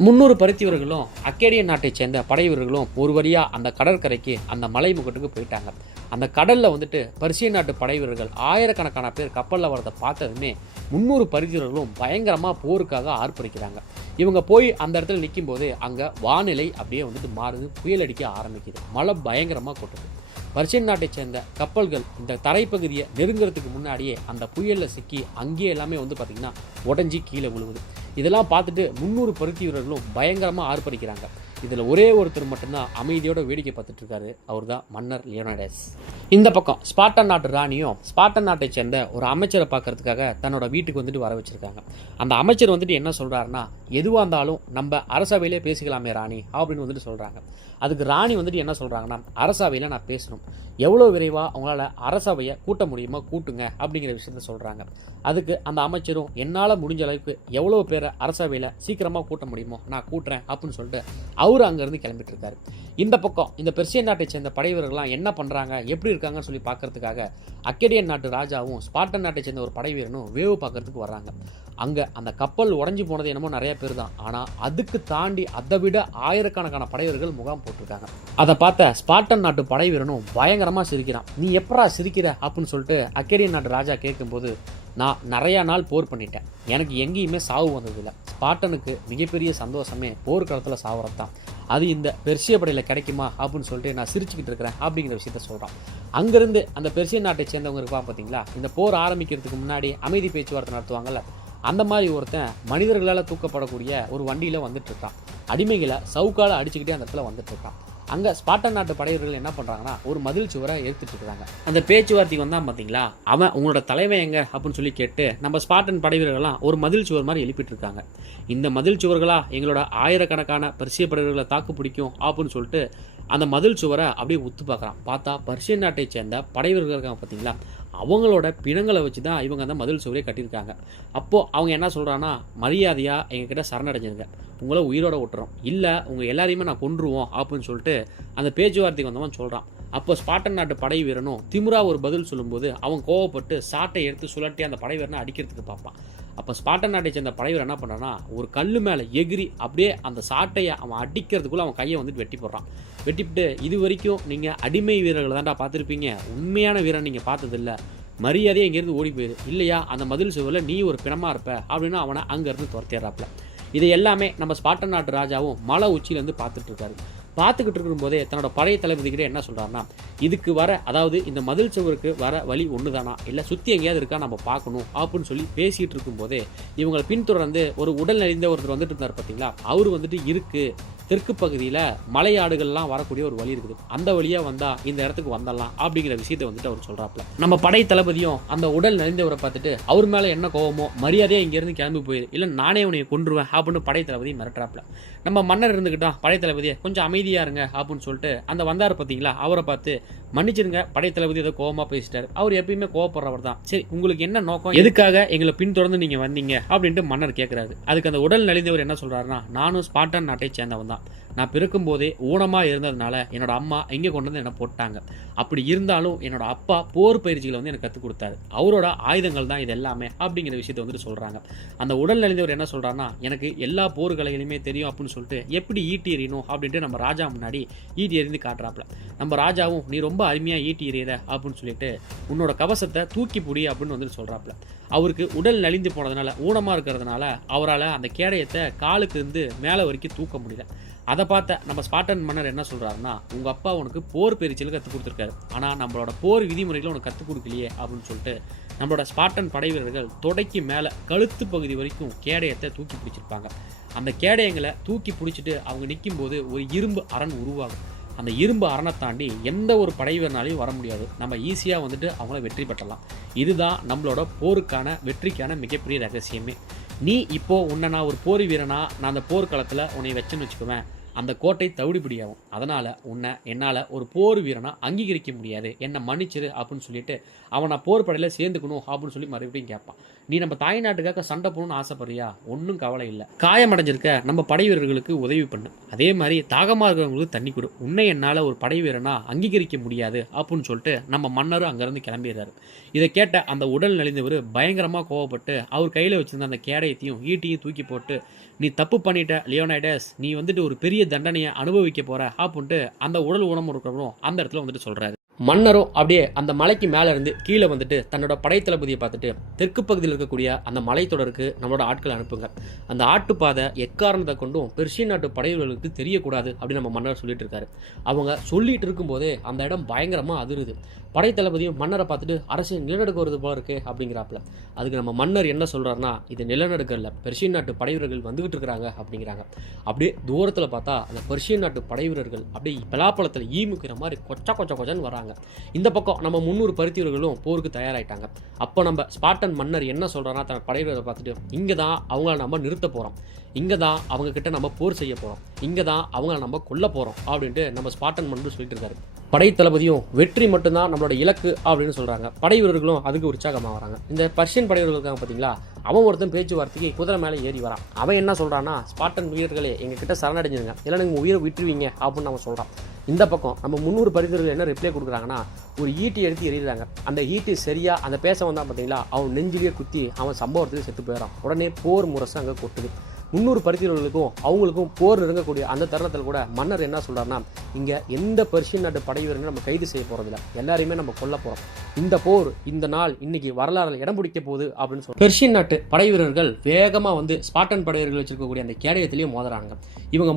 300 பருத்திவர்களும் அக்கேடியன் நாட்டை சேர்ந்த படை வீரர்களும் ஒரு வழியாக அந்த கடற்கரைக்கு அந்த மலை முகட்டுக்கு போயிட்டாங்க. அந்த கடலில் வந்துட்டு பர்சியன் நாட்டு படை வீரர்கள் ஆயிரக்கணக்கான பேர் கப்பலில் வரதை பார்த்ததுமே 300 பருத்திவர்களும் பயங்கரமாக போருக்காக ஆர்ப்பரிக்கிறாங்க. இவங்க போய் அந்த இடத்துல நிற்கும் போது அங்கே வானிலை அப்படியே வந்துட்டு மாறுது, புயல் அடிக்க ஆரம்பிக்குது, மழை பயங்கரமாக கொட்டுது. பர்சியன் நாட்டை சேர்ந்த கப்பல்கள் இந்த தரைப்பகுதியை நெருங்கிறதுக்கு முன்னாடியே அந்த புயலில் சிக்கி அங்கேயே எல்லாமே வந்து பார்த்திங்கன்னா உடஞ்சி கீழே விழுவுது. இதெல்லாம் பார்த்துட்டு 300 பருத்தி வீரர்களும் பயங்கரமாக ஆர்ப்பரிக்கிறாங்க. இதில் ஒரே ஒருத்தர் மட்டும்தான் அமைதியோட வேடிக்கை பார்த்துட்டு இருக்காரு. அவர் தான் மன்னர் லியோனாய்டஸ். இந்த பக்கம் ஸ்பார்டன் நாட்டு ராணியும் ஸ்பார்டன் நாட்டை சேர்ந்த ஒரு அமைச்சரை பார்க்கறதுக்காக தன்னோட வீட்டுக்கு வந்துட்டு வர வச்சிருக்காங்க. அந்த அமைச்சர் வந்துட்டு என்ன சொல்கிறாருன்னா, எதுவாக இருந்தாலும் நம்ம அரசவையிலே பேசிக்கலாமே ராணி அப்படின்னு வந்துட்டு சொல்கிறாங்க. அதுக்கு ராணி வந்துட்டு என்ன சொல்கிறாங்கன்னா, அரசவையில் நான் பேசணும், எவ்வளோ விரைவாக அவங்களால அரசவையை கூட்ட முடியுமோ கூட்டுங்க அப்படிங்கிற விஷயத்த சொல்கிறாங்க. அதுக்கு அந்த அமைச்சரும், என்னால் முடிஞ்ச அளவுக்கு எவ்வளோ பேரை அரசவையில் சீக்கிரமாக கூட்ட முடியுமோ நான் கூட்டுறேன் அப்படின்னு சொல்லிட்டு அவரு அங்கேருந்து கிளம்பிட்டு இருக்காரு. இந்த பக்கம் இந்த பெர்சியன் நாட்டை சேர்ந்த படை வீரர்கள்லாம் என்ன பண்ணுறாங்க, எப்படி இருக்காங்கன்னு சொல்லி பார்க்கறதுக்காக அக்கேடியன் நாட்டு ராஜாவும் ஸ்பார்டன் நாட்டை சேர்ந்த ஒரு படை வீரனும் வேவு பார்க்கறதுக்கு வர்றாங்க. அங்கே அந்த கப்பல் உடஞ்சி போனது என்னமோ நிறைய பேர் தான், ஆனால் அதுக்கு தாண்டி அதை விட ஆயிரக்கணக்கான படை வீரர்கள் முகாம் போட்டிருக்காங்க. அதை பார்த்த ஸ்பார்டன் நாட்டு படை வீரனும் பயங்கரமாக சிரிக்கிறான். நீ எப்படா சிரிக்கிற அப்படின்னு சொல்லிட்டு அக்கேடியன் நாட்டு ராஜா கேட்கும்போது, நான் நிறையா நாள் போர் பண்ணிட்டேன், எனக்கு எங்கேயுமே சாவு வந்ததில்லை, ஸ்பார்டனுக்கு மிகப்பெரிய சந்தோஷமே போர்க்களத்தில் சாவறது தான், அது இந்த பெர்சிய படையில் கிடைக்குமா அப்படின்னு சொல்லிட்டு நான் சிரிச்சுக்கிட்டு இருக்கிறேன் அப்படிங்கிற விஷயத்த சொல்கிறான். அங்கேருந்து அந்த பெர்சியன் நாட்டை சேர்ந்தவங்க இருப்பாங்க பார்த்தீங்களா, இந்த போர் ஆரம்பிக்கிறதுக்கு முன்னாடி அமைதி பேச்சுவார்த்தை நடத்துவாங்கல்ல, அந்த மாதிரி ஒருத்தன் மனிதர்களால் தூக்கப்படக்கூடிய ஒரு வண்டியில் வந்துட்டு இருக்கான். அடிமைகளை சவுக்கால் அடிச்சுக்கிட்டே அந்த இடத்துல வந்துட்டு இருக்கான். அங்கே ஸ்பார்டன் நாட்டு படைவீரர்கள் என்ன பண்ணுறாங்கன்னா ஒரு மதில் சுவரை எடுத்துட்டு இருக்காங்க. அந்த பேச்சுவார்த்தைக்கு வந்தான் பார்த்தீங்களா, அவன் உங்களோட தலைமை எங்க அப்படின்னு சொல்லி கேட்டு நம்ம ஸ்பார்டன் படைவீரர்கள்லாம் ஒரு மதில் சுவர் மாதிரி எழுப்பிட்டு இருக்காங்க. இந்த மதில் சுவர்களா எங்களோட ஆயிரக்கணக்கான பர்சிய படைவீரர்களை தாக்கு பிடிக்கும் அப்படின்னு சொல்லிட்டு அந்த மதில் சுவரை அப்படியே உத்து பார்க்குறான். பார்த்தா பர்சியன் நாட்டை சேர்ந்த படைவீரர்கள் இருக்காங்க பார்த்தீங்களா, அவங்களோட பிணங்களை வச்சு தான் இவங்க அந்த மதில் சுவரே கட்டியிருக்காங்க. அப்போது அவங்க என்ன சொல்கிறான்னா, மரியாதையாக எங்ககிட்ட சரணடைஞ்சிருங்க, உங்களை உயிரோட விட்டுறோம், இல்லை உங்கள் எல்லாரையுமே நான் கொன்றுவோம் அப்படின்னு சொல்லிட்டு அந்த பேச்சுவார்த்தைக்கு வந்தவன் சொல்கிறான். அப்போ ஸ்பார்டன் நாட்டு படை வீரனும் திமுறா ஒரு பதில் சொல்லும்போது அவன் கோவப்பட்டு சாட்டை எடுத்து சுழட்டி அந்த படை வீரனை அடிக்கிறதுக்கு பார்ப்பான். அப்போ ஸ்பார்டன் நாட்டை சேர்ந்த படைவீரன் என்ன பண்ணுறான்னா, ஒரு கல் மேலே எகிரி அப்படியே அந்த சாட்டையை அவன் அடிக்கிறதுக்குள்ளே அவன் கையை வந்துட்டு வெட்டி போடுறான். வெட்டிவிட்டு, இது வரைக்கும் நீங்கள் அடிமை வீரர்களை தான்டா பார்த்துருப்பீங்க, உண்மையான வீரன் நீங்கள் பார்த்ததில்ல, மரியாதையை இங்கேருந்து ஓடி போயிரு, இல்லையா அந்த மதில் சுவரில் நீ ஒரு பிணமாக இருப்ப அப்படின்னு அவனை அங்கேருந்து துரத்திடுறாப்புல. இது எல்லாமே நம்ம ஸ்பார்டன் நாட்டு ராஜாவும் மலை உச்சியிலேருந்து பார்த்துட்டு இருக்காரு. பார்த்துக்கிட்டு இருக்கும்போதே தன்னோட பழைய தளபதிக்கிட்ட என்ன சொல்கிறாருன்னா, இதுக்கு வர அதாவது இந்த மதில் சுவருக்கு வர வழி ஒன்று தானா, இல்லை சுற்றி எங்கேயாவது இருக்கா நம்ம பார்க்கணும் அப்படின்னு சொல்லி பேசிகிட்டு இருக்கும்போதே இவங்களை பின்தொடர்ந்து ஒரு உடல் நெறிந்த ஒருத்தர் வந்துட்டு இருந்தார் பார்த்தீங்களா, அவர் வந்துட்டு இருக்குது தெற்கு பகுதியில் மலையாடுகள்லாம் வரக்கூடிய ஒரு வழி இருக்குது, அந்த வழியாக வந்தால் இந்த இடத்துக்கு வந்துடலாம் அப்படிங்கிற விஷயத்தை வந்துட்டு அவர் சொல்கிறாப்புல. நம்ம படை தளபதியும் அந்த உடல் நெறிந்தவரை பார்த்துட்டு அவர் மேலே என்ன கோவமோ மரியாதையாக இங்கேருந்து கிளம்பி போயிரு, இல்லை நானே உனையை கொன்றுவேன் அப்படின்னு படை தளபதி மிரட்டுறாப்புல. நம்ம மன்னர் இருந்துக்கிட்டோம், படை தளபதியை கொஞ்சம் அமைதியாக இருங்க அப்படின்னு சொல்லிட்டு அந்த வந்தார் பார்த்தீங்களா, அவரை பார்த்து மன்னிச்சிருங்க படை தளபதி ஏதோ கோவமாக பேசிட்டார், அவர் எப்பயுமே கோவப்படுறவர் தான், சரி உங்களுக்கு என்ன நோக்கம், எதுக்காக எங்களை பின்தொடர்ந்து நீங்கள் வந்தீங்க அப்படின்ட்டு மன்னர் கேட்குறாரு. அதுக்கு அந்த உடல் நலிந்தவர் என்ன சொல்கிறாருன்னா, நானும் ஸ்பார்டன் நாட்டை சேர்ந்தவன் தான், நான் பிறக்கும்போதே ஊனமாக இருந்ததுனால என்னோட அம்மா இங்கே கொண்டு வந்து என்னை போட்டாங்க, அப்படி இருந்தாலும் என்னோட அப்பா போர் பயிற்சிகளை வந்து எனக்கு கற்றுக் கொடுத்தாரு, அவரோட ஆயுதங்கள் தான் இது எல்லாமே அப்படிங்கிற விஷயத்தை வந்துட்டு சொல்கிறாங்க. அந்த உடல் நலிந்தவர் என்ன சொல்கிறாருன்னா, எனக்கு எல்லா போர் கலைகளுமே தெரியும் அப்படின்னு சொல்லிட்டு எப்படி ஈட்டி எறியணும் அப்படின்ட்டு நம்ம ராஜா முன்னாடி ஈட்டி எறிந்து காட்டுறாப்புல. நம்ம ராஜாவும் நீ ரொம்ப அருமையாக ஈட்டி எறிகிற அப்படின்னு சொல்லிட்டு உன்னோட கவசத்தை தூக்கி பிடி அப்படின்னு வந்துட்டு சொல்கிறாப்புல. அவருக்கு உடல் நலிந்து போனதுனால ஊனமாக இருக்கிறதுனால அவரால் அந்த கேடயத்தை காலுக்கு இருந்து மேலே வரைக்கும் தூக்க முடியல. அதை பார்த்த நம்ம ஸ்பார்டன் மன்னர் என்ன சொல்கிறாருன்னா, உங்கள் அப்பா உனக்கு போர் பயிற்சியில் கற்றுக் கொடுத்துருக்காரு, ஆனால் நம்மளோட போர் விதிமுறைகளை உனக்கு கற்றுக் கொடுக்கலையே அப்படின்னு சொல்லிட்டு நம்மளோட ஸ்பார்டன் படை வீரர்கள் தொடைக்கு மேலே கழுத்து பகுதி வரைக்கும் கேடயத்தை தூக்கி பிடிச்சிருப்பாங்க. அந்த கேடயங்களை தூக்கி பிடிச்சிட்டு அவங்க நிற்கும்போது ஒரு இரும்பு அரண் உருவாகும். அந்த இரும்பு அரணை தாண்டி எந்த ஒரு படை வீரனாலையும் வர முடியாது, நம்ம ஈஸியாக வந்துட்டு அவங்கள வெற்றி பெற்றலாம். இதுதான் நம்மளோட போருக்கான வெற்றிக்கான மிகப்பெரிய ரகசியமே. நீ இப்போது உன்னை நான் ஒரு போர் வீரனா நான் அந்த போர்க்களத்தில் உன்னை வச்சுன்னு வச்சுக்குவேன், அந்த கோட்டை தவிடுபடியாகும், அதனால் உன்னை என்னால் ஒரு போர் வீரனாக அங்கீகரிக்க முடியாது, என்னை மன்னிச்சிரு அப்படின்னு சொல்லிட்டு அவனை போர் படையில் சேர்ந்துக்கணும் அப்படின்னு சொல்லி மறுபடியும் கேட்பான். நீ நம்ம தாய்நாட்டுக்காக சண்டை போகணும்னு ஆசைப்படுறியா, ஒன்றும் கவலை இல்லை, காயமடைஞ்சிருக்க நம்ம படை வீரர்களுக்கு உதவி பண்ணு, அதே மாதிரி தாகமாக இருக்கிறவங்களுக்கு தண்ணி கொடு, உன்னை என்னால் ஒரு படை வீரனாக அங்கீகரிக்க முடியாது அப்படின்னு சொல்லிட்டு நம்ம மன்னரும் அங்கேருந்து கிளம்பிடுறாரு. இதை கேட்ட அந்த உடல் நலிந்தவர் பயங்கரமாக கோவப்பட்டு அவர் கையில் வச்சிருந்த அந்த கேடயத்தையும் ஈட்டியும் தூக்கி போட்டு, நீ தப்பு பண்ணிட்ட லியோனைடஸ், நீ வந்துட்டு ஒரு பெரிய தண்டனையை அனுபவிக்க போற அப்படின்ட்டு அந்த உடல் ஊனம் இருக்கிறவரும் அந்த இடத்துல வந்துட்டு சொல்றாரு. மன்னரும் அப்படியே அந்த மலைக்கு மேலே இருந்து கீழே வந்துட்டு தன்னோட படை தளபதியை பார்த்துட்டு, தெற்கு பகுதியில் இருக்கக்கூடிய அந்த மலைத்தொடருக்கு நம்மளோட ஆட்களை அனுப்புங்க, அந்த ஆட்டுப்பாதை எக்காரணத்தை கொண்டும் பெர்ஷியன் நாட்டு படைவர்களுக்கு தெரியக்கூடாது அப்படின்னு நம்ம மன்னர் சொல்லிட்டு இருக்காரு. அவங்க சொல்லிட்டு இருக்கும்போதே அந்த இடம் பயங்கரமாக அதிருது. படை தளபதியும் மன்னரை பார்த்துட்டு அரசு நிலநடுக்கம் வருது போல இருக்கு அப்படிங்கிறாப்புல. அதுக்கு நம்ம மன்னர் என்ன சொல்றாருன்னா, இது நிலநடுக்கம் இல்லை, பெர்ஷியன் நாட்டு படைவீரர்கள் வந்துகிட்டு இருக்கிறாங்க அப்படிங்கிறாங்க. அப்படியே தூரத்தில் பார்த்தா அந்த பெர்ஷியன் நாட்டு படைவீரர்கள் அப்படியே பலாப்பழத்தில் ஈமுக்கிற மாதிரி கொச்சன்னு வராங்க. இந்த பக்கம் நம்ம 300 பருத்தியர்களும் போருக்கு தயாராயிட்டாங்க. அப்போ நம்ம ஸ்பார்டன் மன்னர் என்ன சொல்றாருன்னா, தன் படைவீரரை பார்த்துட்டு, இங்கே தான் அவங்கள நம்ம நிறுத்த போகிறோம், இங்கே தான் அவங்க கிட்ட நம்ம போர் செய்ய போகிறோம், இங்கே தான் அவங்கள நம்ம கொல்ல போகிறோம் அப்படின்ட்டு நம்ம ஸ்பார்டன் மன்னர் சொல்லிட்டு இருக்காரு. படை தளபதியும் வெற்றி மட்டும்தான் நம்மளோட இலக்கு அப்படின்னு சொல்கிறாங்க. படை வீரர்களும் அதுக்கு உற்சாகமாக வராங்க. இந்த பர்ஷியன் படை வீரர்கள் இருக்காங்க பார்த்தீங்களா, அவன் ஒருத்தன் பேச்சுவார்த்தைக்கு குதிரை மேலே ஏறி வரான். அவன் என்ன சொல்கிறான்னா, ஸ்பார்டன் வீரர்களே எங்கள் கிட்ட சரணடைஞ்சிருங்க, இல்லை நீங்கள் உயிரை விட்டுருவீங்க அப்படின்னு அவன் சொல்கிறான். இந்த பக்கம் நம்ம 300 பரிந்துரைகள் என்ன ரிப்ளை கொடுக்குறாங்கன்னா, ஒரு ஈட்டி எடுத்து எறிகிறாங்க. அந்த ஈட்டி சரியாக அந்த பேச வந்தான் பார்த்தீங்களா, அவன் நெஞ்சிலேயே குத்தி அவன் சம்பவத்துக்கு செத்து போயிடறான். உடனே போர் முரசு அங்கே கொட்டுது. 300 பரிந்துரைகளுக்கும் அவங்களுக்கும் போர் நெருங்கக்கூடிய அந்த தருணத்தில் கூட மன்னர் என்ன சொல்கிறாருன்னா, இங்கே எந்த பெர்ஷியன் நாட்டு படை வீரர்களும் நம்ம கைது செய்ய போகிறதில்ல, எல்லாரையுமே நம்ம கொல்ல போகிறோம், இந்த போர் இந்த நாள் இன்னைக்கு வரலாறுல இடம் பிடிக்க போகுது அப்படின்னு சொல்லி பெர்ஷியன் நாட்டு படை வீரர்கள் வேகமா வந்து ஸ்பார்டன் படை வீரர்கள் வச்சிருக்கக்கூடிய அந்த கேடயத்திலேயே மோதுறாங்க. இவங்க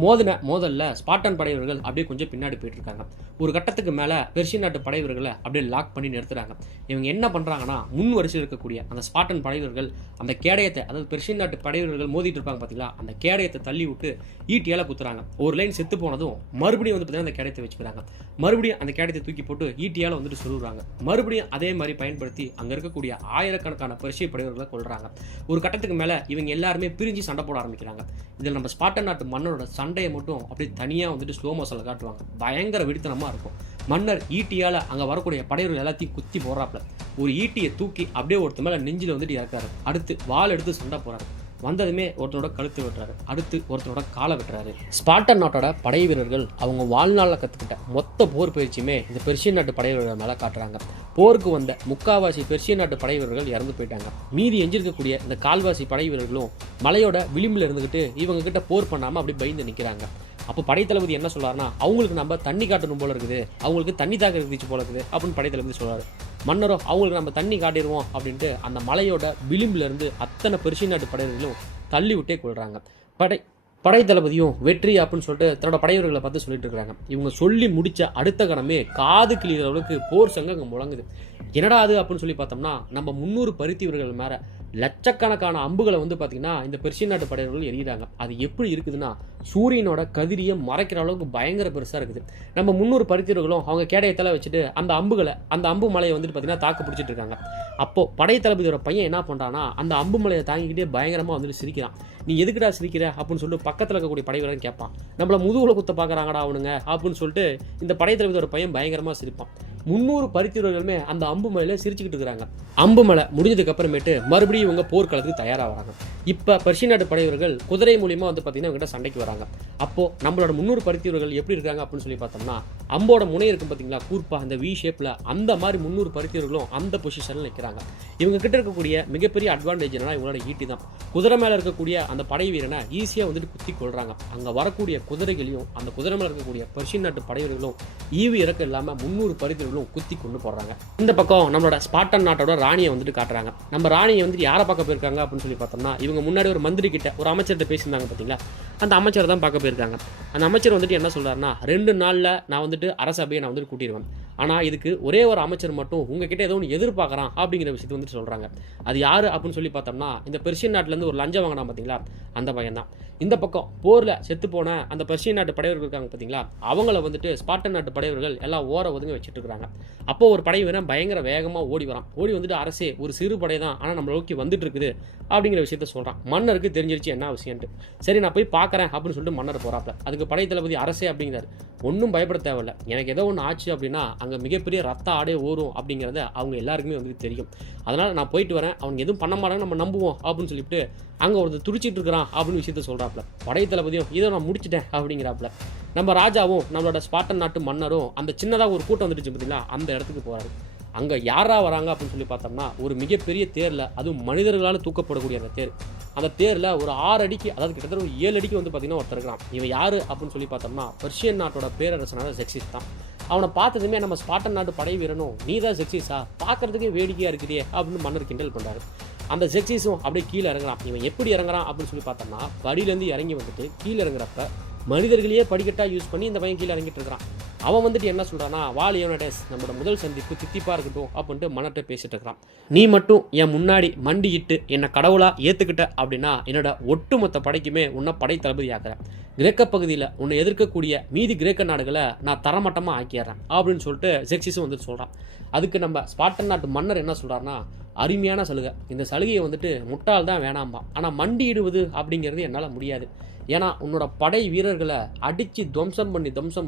மோதல்ல ஸ்பார்டன் படை வீரர்கள் அப்படியே கொஞ்சம் பின்னாடி போயிட்டு இருக்காங்க. ஒரு கட்டத்துக்கு மேல பெர்ஷியன் நாட்டு படை வீரர்களை அப்படியே லாக் பண்ணி நிறுத்துறாங்க. இவங்க என்ன பண்றாங்கன்னா, முன் வரிசையில் இருக்கக்கூடிய அந்த ஸ்பார்டன் படை வீரர்கள் அந்த கேடயத்தை, அதாவது பெர்ஷியன் நாட்டு படை வீரர்கள் மோதிட்டு இருப்பாங்க பாத்தீங்களா, அந்த கேடயத்தை தள்ளி விட்டு ஈட்டியால குத்துறாங்க. ஒரு லைன் செத்து போனதும் மறுபடியும் வந்து பார்த்தீங்கன்னா அந்த கேடயத்தை வச்சுக்கிறாங்க. மறுபடியும் அந்த கேடயத்தை தூக்கி போட்டு ஈட்டியால வந்துட்டு சொல்லுறாங்க. மறுபடியும் அதே மாதிரி பயன்படுத்தி அங்க இருக்கக்கூடிய ஆயிரக்கணக்கான பெர்ஷிய படைவர்களை கொள்றாங்க. ஒரு கட்டத்துக்கு மேல இவங்க எல்லாருமே பிரிஞ்சு சண்டை போட ஆரம்பிக்கிறாங்க. இதில் நம்ம ஸ்பார்டன் நாட்டு மன்னரோட சண்டையை மட்டும் அப்படியே தனியா வந்துட்டு ஸ்லோ மோஷன்ல காட்டுவாங்க. பயங்கர வெடித்தனமா இருக்கும். மன்னர் ஈட்டியால அங்க வரக்கூடிய படைவர்கள் எல்லாத்தையும் குத்தி போடுறாப்ல. ஒரு ஈட்டியை தூக்கி அப்படியே ஒருத்த மேல நெஞ்சில வந்துட்டு இறக்காரு. அடுத்து வாள் எடுத்து சண்டை போறாரு. வந்ததுமே ஒருத்தரோட கழுத்து வெட்டுறாரு. அடுத்து ஒருத்தரோட காலை வெட்டுறாரு. ஸ்பார்டன் நாட்டோட படை வீரர்கள் அவங்க வாழ்நாளில் கற்றுக்கிட்ட மொத்த போர் பயிற்சியுமே இந்த பெர்ஷியன் நாட்டு படை வீரர்கள் மேலே காட்டுறாங்க. போருக்கு வந்த முக்காவாசி பெர்ஷியன் நாட்டு படை வீரர்கள் இறந்து போயிட்டாங்க. மீதி எஞ்சிருக்கக்கூடிய இந்த கால்வாசி படை வீரர்களும் மலையோட விளிம்பில் இருந்துக்கிட்டு இவங்க கிட்ட போர் பண்ணாமல் அப்படி பயந்து நிற்கிறாங்க. அப்போ படைத்தளபதி என்ன சொல்றாருன்னா, அவங்களுக்கு நம்ம தண்ணி காட்டணும் போல இருக்குது, அவங்களுக்கு தண்ணி தாக்க இருந்துச்சு போல இருக்குது அப்படின்னு படைத்தளபதி சொல்றாரு. மன்னரோ அவங்களுக்கு நம்ம தண்ணி காட்டிடுவோம் அப்படின்ட்டு அந்த மலையோட விளிம்புல இருந்து அத்தனை பெர்ஷியன் நாட்டு படைவர்களும் தள்ளி விட்டே கொள்றாங்க. படைத்தளபதியும் வெற்றி அப்படின்னு சொல்லிட்டு தன்னோட படைவர்களை பார்த்து சொல்லிட்டு இருக்கிறாங்க. இவங்க சொல்லி முடிச்ச அடுத்த கணமே காது கிளிகிற அளவுக்கு போர் சங்கம் அங்கே முழங்குது. என்னடா அது அப்படின்னு சொல்லி பார்த்தோம்னா, நம்ம 300 பருத்தி வீரர்கள் மேல லட்சக்கணக்கான அம்புகளை வந்து பார்த்தீங்கன்னா இந்த பெர்ஷியன் நாட்டு படைவர்கள் எறிகிறாங்க. அது எப்படி இருக்குதுன்னா, சூரியனோட கதிரியை மறைக்கிற அளவுக்கு பயங்கர பெருசாக இருக்குது. நம்ம 300 பருத்தியர்களும் அவங்க கேடயத்தெல்லாம் வச்சுட்டு அந்த அம்பு மலையை வந்துட்டு பார்த்தீங்கன்னா தாக்கு பிடிச்சிட்டு இருக்காங்க. அப்போ படைத்தளபதியோட பையன் என்ன பண்ணுறான்னா, அந்த அம்பு மலையை தாங்கிக்கிட்டே பயங்கரமாக வந்துட்டு சிரிக்கிறான். நீ எதுக்குடா சிரிக்கிற அப்படின்னு சொல்லிட்டு பக்கத்தில் இருக்கக்கூடிய படைவீரன் கேட்பான். நம்மள முதுகுல குத்த பார்க்குறாங்கடா அவனுங்க அப்படின்னு சொல்லிட்டு இந்த படைத்தளபதியோட பையன் பயங்கரமாக சிரிப்பான். 300 பருத்தி வீரர்களுமே அந்த அம்பு மலையில சிரிச்சுக்கிட்டு இருக்கிறாங்க. அம்பு மலை முடிஞ்சதுக்கு அப்புறமேட்டு மறுபடியும் இவங்க போர்க்களத்துக்கு தயாராகிறாங்க. இப்போ பெர்ஷியன் நாட்டு படைவீரர்கள் குதிரை மூலியமா வந்து பார்த்தீங்கன்னா இவங்க சண்டைக்கு வராங்க. அப்போ நம்மளோட 300 பருத்தி வீரர்கள் எப்படி இருக்காங்க அப்படின்னு சொல்லி பார்த்தோம்னா, அம்போட முனை இருக்கும் பார்த்தீங்களா, கூர்ப்பா அந்த வி ஷேப்ல, அந்த மாதிரி 300 பருத்தி வீரர்களும் அந்த பொசிஷன்ல நிற்கிறாங்க. இவங்க கிட்ட இருக்கக்கூடிய மிகப்பெரிய அட்வான்டேஜ் என்னன்னா இவங்களோட ஈட்டி தான். குதிரை மேல இருக்கக்கூடிய அந்த படை வீரனை ஈஸியா வந்துட்டு குத்தி கொள்றாங்க. அங்க வரக்கூடிய குதிரைகளையும் அந்த குதிரை மேல இருக்கக்கூடிய பெர்ஷியன் நாட்டு படைவீரர்களும் ஈவு இறக்க இல்லாம 300 பருத்தி குத்தி கொண்டு போடுறாங்க. இந்த பக்கம் நம்மளோட ஸ்பார்டன் நாட்டோட ராணியை வந்துட்டு காட்டுறாங்க. நம்ம ராணியை வந்துட்டு யாரை பார்க்க போயிருக்காங்க அப்படின்னு சொல்லி பார்த்தோம்னா, இவங்க முன்னாடி ஒரு மந்திரி கிட்ட ஒரு அமைச்சர்கிட்ட பேசியிருந்தாங்க பார்த்தீங்களா, அந்த அமைச்சர் தான் பார்க்க போயிருக்காங்க. அந்த அமைச்சர் வந்துட்டு என்ன சொல்றாருன்னா, 2 நாள்ல நான் வந்துட்டு அரசபையை நான் வந்துட்டு கூட்டிடுவேன். ஆனால் இதுக்கு ஒரே ஒரு அமைச்சர் மட்டும் உங்ககிட்ட ஏதோ ஒன்று எதிர்பார்க்குறான் அப்படிங்கிற விஷயத்தை வந்துட்டு சொல்கிறாங்க. அது யார் அப்படின்னு சொல்லி பார்த்தோம்னா, இந்த பெர்ஷியன் நாட்டிலேருந்து ஒரு லஞ்சம் வாங்கினா பார்த்தீங்களா, அந்த பையன் தான். இந்த பக்கம் போரில் செத்து போன அந்த பெர்ஷியன் நாட்டு படைவர்கள் இருக்காங்க பார்த்தீங்களா, அவங்கள வந்துட்டு ஸ்பார்டன் நாட்டு படைவர்கள் எல்லாம் ஓர ஒதுங்க வச்சுட்டு இருக்காங்க. அப்போ ஒரு படை வீரன் பயங்கர வேகமாக ஓடி வரான். ஓடி வந்துட்டு, அரசே ஒரு சிறு படை தான், ஆனால் நம்ம நோக்கி வந்துட்டு இருக்குது அப்படிங்கிற விஷயத்த சொல்கிறான். மன்னருக்கு தெரிஞ்சிருச்சு என்ன விஷயம்ட்டு. சரி நான் போய் பார்க்குறேன் அப்படின்னு சொல்லிட்டு மன்னர் போகிறாப்ல. அதுக்கு படை தளபதி அரசே அப்படிங்கிறாரு. ஒன்றும் பயப்பட தேவையில்லை, எனக்கு ஏதோ ஒன்று ஆச்சு அப்படின்னா அங்கே மிகப்பெரிய ரத்த ஆடே ஓடும் அப்படிங்கிறத அவங்க எல்லாருக்குமே வந்துட்டு தெரியும். அதனால் நான் போயிட்டு வரேன், அவங்க எதுவும் பண்ண மாட்டாங்க, நம்ம நம்புவோம் அப்படின்னு சொல்லிட்டு அங்கே ஒருத்தர் துடிச்சிட்டு இருக்கிறான் அப்படின்னு விஷயத்த சொல்கிறாப்ல. படை தளபதியும் இதை நான் முடிச்சிட்டேன் அப்படிங்கிறாப்ல. நம்ம ராஜாவும் நம்மளோட ஸ்பார்டன் நாட்டு மன்னரும் அந்த சின்னதாக ஒரு கூட்டம் வந்துடுச்சு பார்த்தீங்களா, அந்த இடத்துக்கு போகிறாரு. அங்கே யாரா வராங்க அப்படின்னு சொல்லி பார்த்தோம்னா, ஒரு மிகப்பெரிய தேரில், அதுவும் மனிதர்களால் தூக்கப்படக்கூடிய அந்த தேரில் ஒரு 6 அடிக்கு, அதாவது கிட்டத்தட்ட ஒரு 7 அடிக்கு வந்து பார்த்தீங்கன்னா ஒருத்தர் இருக்கிறான். இவன் யார் அப்படின்னு சொல்லி பார்த்தோம்னா, பெர்ஷியன் நாட்டோட பேரரசனான ஜெக்சிஸ் தான். அவனை பார்த்ததுமே நம்ம ஸ்பார்டன் நாட்டு படை வீரனும், நீ தான் ஜெக்சிஸா, பார்க்கறதுக்கே வேடிக்கையாக இருக்கிறியே அப்படின்னு மன்னர் கிண்டல் பண்ணுறாரு. அந்த ஜெக்சிஸும் அப்படியே கீழே இறங்குறான். இவன் எப்படி இறங்குறான் அப்படின்னு சொல்லி பார்த்தோம்னா, படியிலேருந்து இறங்கி வந்துட்டு கீழே இறங்குறப்ப மனிதர்களையே படிக்கட்டாக யூஸ் பண்ணி இந்த பையன் கீழே இறங்கிட்டு இருக்கிறான். அவன் வந்துட்டு என்ன சொல்கிறான்னா, வாலியோனடேஸ் நம்மளோட முதல் சந்திப்பு தித்திப்பாக இருக்கட்டும் அப்படின்ட்டு மன்னர்கிட்ட பேசிட்டு இருக்கிறான். நீ மட்டும் என் முன்னாடி மண்டியிட்டு என்னை கடவுளாக ஏற்றுக்கிட்ட அப்படின்னா என்னோட ஒட்டுமொத்த படைக்குமே உன்னை படை தளபதி ஆக்குறேன். கிரேக்க பகுதியில் உன்னை எதிர்க்கக்கூடிய மீதி கிரேக்க நாடுகளை நான் தரமட்டமாக ஆக்கிடுறேன் அப்படின்னு சொல்லிட்டு ஜெக்சிஸும் வந்துட்டு சொல்கிறான். அதுக்கு நம்ம ஸ்பார்டன் நாட்டு மன்னர் என்ன சொல்கிறாருன்னா, அருமையான சலுகை, இந்த சலுகையை வந்துட்டு முட்டாள் தான் வேணாம்பா, ஆனால் மண்டியிடுவது அப்படிங்கிறது என்னால் முடியாது. ஏன்னா உன்னோட படை வீரர்களை அடித்து துவம்சம்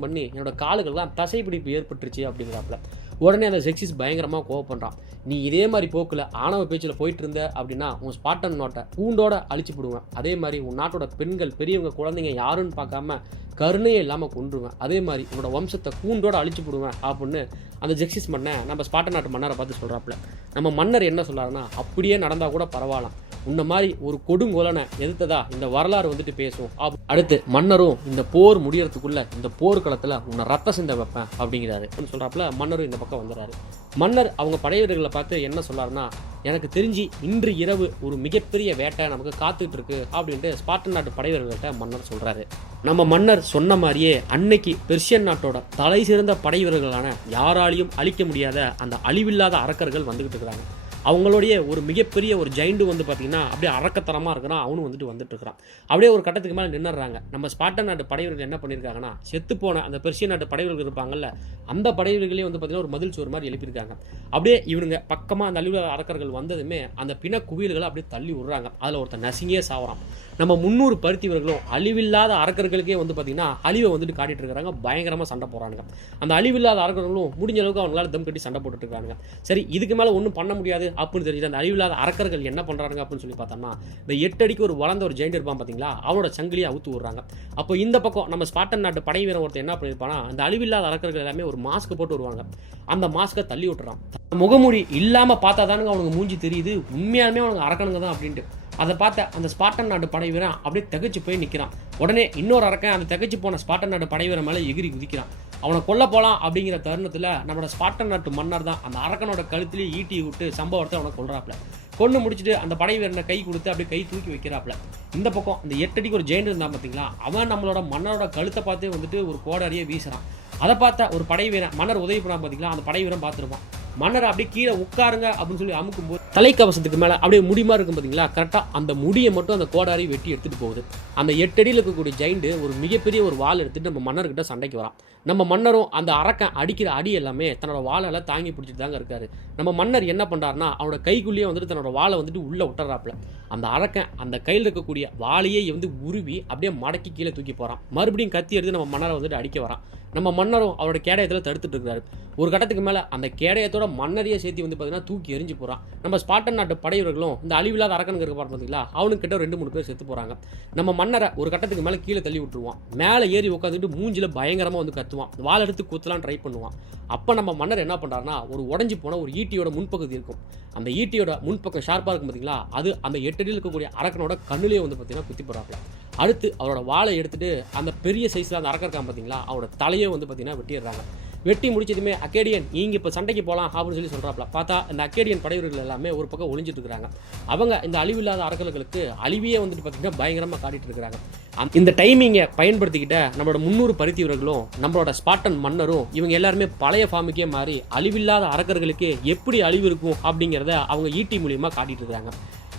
பண்ணி என்னோட காலுகள்லாம் தசைப்பிடிப்பு ஏற்பட்டுருச்சு அப்படிங்கிறாப்புல. உடனே அந்த ஜெக்சிஸ் பயங்கரமாக கோவப்படுறான். நீ இதே மாதிரி போக்கில் ஆணவ பேச்சில் போயிட்டு இருந்த அப்படின்னா உன் ஸ்பார்டன் நாட்டை பூண்டோட அழிச்சு போடுவேன். அதே மாதிரி உன் நாட்டோட பெண்கள், பெரியவங்க, குழந்தைங்க யாருன்னு பார்க்காம கருணையே இல்லாமல் கொண்டுருவேன். அதே மாதிரி உன்னோட வம்சத்தை கூண்டோட அழிச்சு போடுவேன் அப்படின்னு அந்த ஜெக்சிஸ் மன்னர் நம்ம ஸ்பார்டன் நாட்டு மன்னரை பார்த்து சொல்கிறாப்புல. நம்ம மன்னர் என்ன சொல்கிறாருன்னா, அப்படியே நடந்தால் கூட பரவாயில்ல, உன்ன மாதிரி ஒரு கொடுங்கோலனை எதிர்த்ததா இந்த வரலாறு வந்துட்டு பேசும். அடுத்து மன்னரும் இந்த போர் முடியறதுக்குள்ள இந்த போர்க்களத்துல உன்னை ரத்த சிந்த வைப்பேன் அப்படிங்கிறாரு சொல்றாப்புல. மன்னரும் இந்த பக்கம் வந்துடுறாரு. மன்னர் அவங்க படை வீரர்களை பார்த்து என்ன சொல்றாருன்னா, எனக்கு தெரிஞ்சு இன்று இரவு ஒரு மிகப்பெரிய வேட்டை நமக்கு காத்துட்டு இருக்கு அப்படின்ட்டு ஸ்பார்டன் நாட்டு படை வீரர்கள்ட்ட மன்னர் சொல்றாரு. நம்ம மன்னர் சொன்ன மாதிரியே அன்னைக்கு பெர்ஷியன் நாட்டோட தலை சிறந்த படை வீரர்களான யாராலையும் அழிக்க முடியாத அந்த அழிவில்லாத அரக்கர்கள் வந்துகிட்டு இருக்கிறாங்க. அவங்களுடைய ஒரு மிகப்பெரிய ஒரு ஜெயிண்ட் வந்து பார்த்தீங்கன்னா அப்படியே அரக்கத்தனமாக இருக்கிறான். அவனும் வந்துட்டு இருக்கிறான். அப்படியே ஒரு கட்டத்துக்கு மேலே நின்றுறாங்க. நம்ம ஸ்பார்டன் நாட்டு படைவர்கள் என்ன பண்ணியிருக்காங்கன்னா, செத்து போன அந்த பெர்ஷியன் நாட்டு படைவர்கள் இருப்பாங்கல்ல, அந்த படைவர்களே வந்து பார்த்தீங்கன்னா ஒரு மதில் சோறு மாதிரி எழுப்பியிருக்காங்க. அப்படியே இவனுங்க பக்கமாக அந்த அழிவு அரக்கர்கள் வந்ததுமே அந்த பிண குவியல்களை அப்படியே தள்ளி விடுறாங்க. அதில் ஒருத்தர் நசுங்கியே சாவறான். நம்ம 300 பருத்தி வீரர்களும் அழிவில்லாத அரக்கர்களுக்கே வந்து பார்த்தீங்கன்னா அழிவை வந்துட்டு காட்டிட்டு இருக்காங்க. பயங்கரமாக சண்டை போடுறாங்க. அந்த அழிவில்லாத அரக்கர்களும் முடிஞ்ச அளவுக்கு அவங்களால தம் கட்டி சண்டை போட்டுட்டு இருக்காங்க. சரி, இதுக்கு மேலே ஒன்றும் பண்ண முடியாது அப்படின்னு தெரிஞ்சுட்டு அந்த அழிவில்லாத அரக்கர்கள் என்ன பண்ணுறாங்க அப்படின்னு சொல்லி பார்த்தோம்னா, இந்த 8 அடிக்கு ஒரு வளர்ந்த ஒரு ஜெயிண்ட் இருப்பான் பார்த்தீங்களா, அவனோட சங்கிலியை அவுத்து விடுறாங்க. அப்போ இந்த பக்கம் நம்ம ஸ்பார்டன் நாட்டு படை வீரன் ஒருத்தர் என்ன பண்ணியிருப்பானா, அந்த அழிவில்லாத அரக்கர்கள் எல்லாமே ஒரு மாஸ்க் போட்டு வருவாங்க. அந்த மாஸ்க்கை தள்ளி விட்டுறான். முகமூடி இல்லாமல் பார்த்தா தானுங்க அவனுக்கு மூஞ்சி தெரியுது உண்மையாலுமே அவனுக்கு அரக்கணுங்க தான் அப்படின்ட்டு. அதை பார்த்த அந்த ஸ்பார்டன் நாட்டு படை வீரன் அப்படியே திகைச்சு போய் நிற்கிறான். உடனே இன்னொரு அரக்கன் அந்த திகைச்சு போன ஸ்பார்டன் நாட்டு படை வீரன் மேலே எகிரி குதிக்கிறான். அவனை கொல்ல போகலாம் அப்படிங்கிற தருணத்தில் நம்மளோட ஸ்பார்டன் நாட்டு மன்னர் தான் அந்த அரக்கனோட கழுத்திலேயே ஈட்டி விட்டு சம்பவத்தை அவனை கொல்றாப்புல. கொண்டு முடிச்சுட்டு அந்த படை வீரனை கை கொடுத்து அப்படியே கை தூக்கி வைக்கிறாப்புல. இந்த பக்கம் இந்த 8 அடிக்கு ஒரு ஜெயிண்ட் இருந்தான் பார்த்தீங்களா, அவன் நம்மளோட மன்னரோட கழுத்தை பார்த்தே வந்துட்டு ஒரு கோடாரியே வீசுறான். அதை பார்த்த ஒரு படை வீரன் மன்னர் உதவி பண்ணா பார்த்தீங்களா, அந்த படை வீரன் பார்த்துருப்பான். மன்னர் அப்படியே கீழே உட்காருங்க அப்படின்னு சொல்லி அமுக்கும் போது தலைக்கவசத்துக்கு மேலே அப்படியே முடிமா இருக்கும் பார்த்தீங்களா, கரெக்டாக அந்த முடியை மட்டும் அந்த கோடாரி வெட்டி எடுத்துகிட்டு போகுது. அந்த 8 அடியில் இருக்கக்கூடிய ஜெயிண்ட் ஒரு மிகப்பெரிய ஒரு வாள் எடுத்துகிட்டு நம்ம மன்னர்கிட்ட சண்டைக்கு வரான். நம்ம மன்னரும் அந்த அரக்கன் அடிக்கிற அடி எல்லாமே தன்னோட வாழெல்லாம் தாங்கி பிடிச்சிட்டு தாங்க இருக்காரு. நம்ம மன்னர் என்ன பண்ணுறாருனா, அவனோட கைக்குள்ளேயே வந்துட்டு தன்னோட வாழை வந்துட்டு உள்ளே விட்டுறாப்புல. அந்த அரக்கன் அந்த கையில் இருக்கக்கூடிய வாழையே வந்து உருவி அப்படியே மடக்கி கீழே தூக்கி போகிறான். மறுபடியும் கத்தி எடுத்து நம்ம மன்னரை வந்துட்டு அடிக்க வரான். நம்ம மன்னரும் அவரோட கேடயத்தில் தடுத்துட்டு இருக்காரு. ஒரு கட்டத்துக்கு மேலே அந்த கேடயத்தோட மன்னரையே சேர்த்து வந்து பார்த்தீங்கன்னா தூக்கி எரிஞ்சு போகிறான். நம்ம ஸ்பார்டன் நாட்டு படையவர்களும் இந்த அழிவில்லாத அரக்கனுக்கு இருக்க பார்த்தீங்களா, அவனுக்கு கிட்ட 2-3 பேர் செத்து போகிறாங்க. நம்ம மன்னரை ஒரு கட்டத்துக்கு மேலே கீழே தள்ளி விட்டுருவான். மேலே ஏறி உட்காந்துட்டு மூஞ்சில் பயங்கரமாக வந்து கத்துவான். வாள் எடுத்து குத்தலாம் ட்ரை பண்ணுவான். அப்போ நம்ம மன்னர் என்ன பண்ணுறாருனா, ஒரு உடஞ்சி போன ஒரு ஈட்டியோட முன்பகுதி இருக்கும். அந்த ஈட்டியோட முன்பக்கம் ஷார்ப்பாக இருக்கும் பார்த்தீங்களா, அது அந்த 8 அடியில் இருக்கக்கூடிய அரக்கனோட கண்ணுலேயே வந்து பார்த்தீங்கன்னா குத்தி போடுறாப்புல. அடுத்து அவரோட வாளை எடுத்துட்டு அந்த பெரிய சைஸில் அந்த அரக்கன் இருக்கான் பார்த்தீங்களா, அவரோட தலையே வந்து பார்த்தீங்கன்னா வெட்டிடுறாங்க. வெட்டி முடிச்சதுமே அக்கேடியன் நீங்கள் இப்போ சண்டைக்கு போகலாம் அப்படின்னு சொல்லி சொல்கிறாப்புல. பார்த்தா இந்த அக்கேடியன் படைவர்கள் எல்லாமே ஒரு பக்கம் ஒளிஞ்சிட்டு இருக்கிறாங்க. அவங்க இந்த அழிவில்லாத அரக்கர்களுக்கு அழிவியே வந்துட்டு பார்த்தீங்கன்னா பயங்கரமாக காட்டிட்டு இருக்கிறாங்க. இந்த டைமிங்கை பயன்படுத்திக்கிட்ட நம்மளோட 300 பருத்தி வீரர்களும் நம்மளோட ஸ்பார்டன் மன்னரும் இவங்க எல்லாருமே பழைய ஃபார்முக்கே மாறி அழிவில்லாத அரக்கர்களுக்கு எப்படி அழிவு இருக்கும் அப்படிங்கிறத அவங்க ஈட்டி மூலியமாக காட்டிட்டு இருக்கிறாங்க.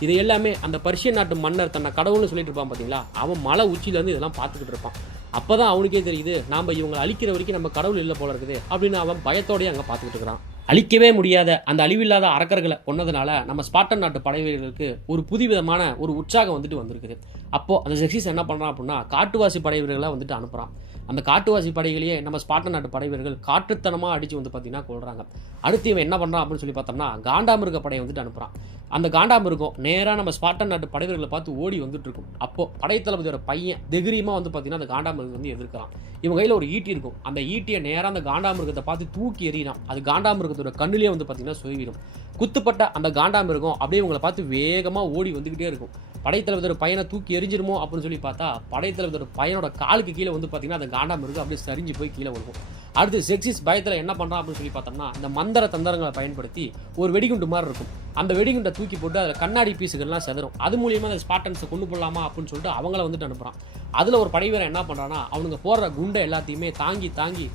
இது எல்லாமே அந்த பர்ஷியன் நாட்டு மன்னர் தன்னை கடவுள்னு சொல்லிட்டு இருப்பான் பார்த்தீங்களா, அவன் மலை உச்சியிலேருந்து இதெல்லாம் பார்த்துக்கிட்டு இருப்பான். அப்போ தான் அவனுக்கே தெரியுது, நாம் இவங்களை அழிக்கிற வரைக்கும் நம்ம கடவுள் இல்லை போல இருக்குது அப்படின்னு அவன் பயத்தோடய அங்கே பார்த்துக்கிட்டு இருக்கிறான். அழிக்கவே முடியாத அந்த அழிவில்லாத அரக்கர்களை கொன்னதுனால நம்ம ஸ்பார்டன் நாட்டு படை வீரர்களுக்கு ஒரு புதுவிதமான ஒரு உற்சாகம் வந்துட்டு வந்திருக்குது. அப்போது அந்த ஜெக்சிஸ் என்ன பண்ணுறான் அப்படின்னா, காட்டுவாசி படை வீரர்களை வந்துட்டு அனுப்புகிறான். அந்த காட்டுவாசி படைகளையே நம்ம ஸ்பார்டன் நாட்டு படை வீரர்கள் காட்டுத்தனமாக அடித்து வந்து பார்த்தீங்கன்னா கொள்றாங்க. அடுத்து இவன் என்ன பண்ணுறான் அப்படின்னு சொல்லி பார்த்தோம்னா, காண்டாமிருக படையை வந்துட்டு அனுப்புகிறான். அந்த காண்டாமிருகம் நேராக நம்ம ஸ்பார்டன் நாட்டு படை வீரர்களை பார்த்து ஓடி வந்துட்டு இருக்கும். அப்போது படைத்தளபதியோட பையன் தைரியமாக வந்து பார்த்தீங்கன்னா அந்த காண்டாமிருகம் வந்து எதிர்க்கிறான். இவன் கையில் ஒரு ஈட்டி இருக்கும். அந்த ஈட்டியை நேராக அந்த காண்டாமிருகத்தை பார்த்து தூக்கி எறிகிறான். அது காண்டாமிருகத்தோட கண்ணுலேயே வந்து பார்த்தீங்கன்னா சொய்விடும். குத்துப்பட்ட அந்த காண்டாமிருகம் அப்படியே இவங்களை பார்த்து வேகமாக ஓடி வந்துக்கிட்டே இருக்கும். படைத்தளபதியோட பையனை தூக்கி எரிஞ்சிருமோ அப்படின்னு சொல்லி பார்த்தா படைத்தளபதியோட பையனோட காலுக்கு கீழே வந்து பார்த்தீங்கன்னா அந்த காண்டாமிருகம் அப்படியே சரிஞ்சு போய் கீழே விழுகும். அடுத்து ஜெக்சிஸ் பயத்தில் என்ன பண்ணுறான் அப்படின்னு சொல்லி பார்த்தோம்னா, இந்த மந்திர தந்திரங்களை பயன்படுத்தி ஒரு வெடிகுண்டு மாதிரி இருக்கும். அந்த வெடிகுண்டை தூக்கி போட்டு அதில் கண்ணாடி பீஸுகள்லாம் செதறும். அது மூலியமாக அந்த ஸ்பார்டன்ஸை கொண்டு போடலாமா அப்படின்னு சொல்லிட்டு அவங்கள வந்துட்டு அனுப்புகிறான். அதில் ஒரு படை வீரன் என்ன பண்ணுறான்னா, அவனுங்க போடுற குண்டை எல்லாத்தையுமே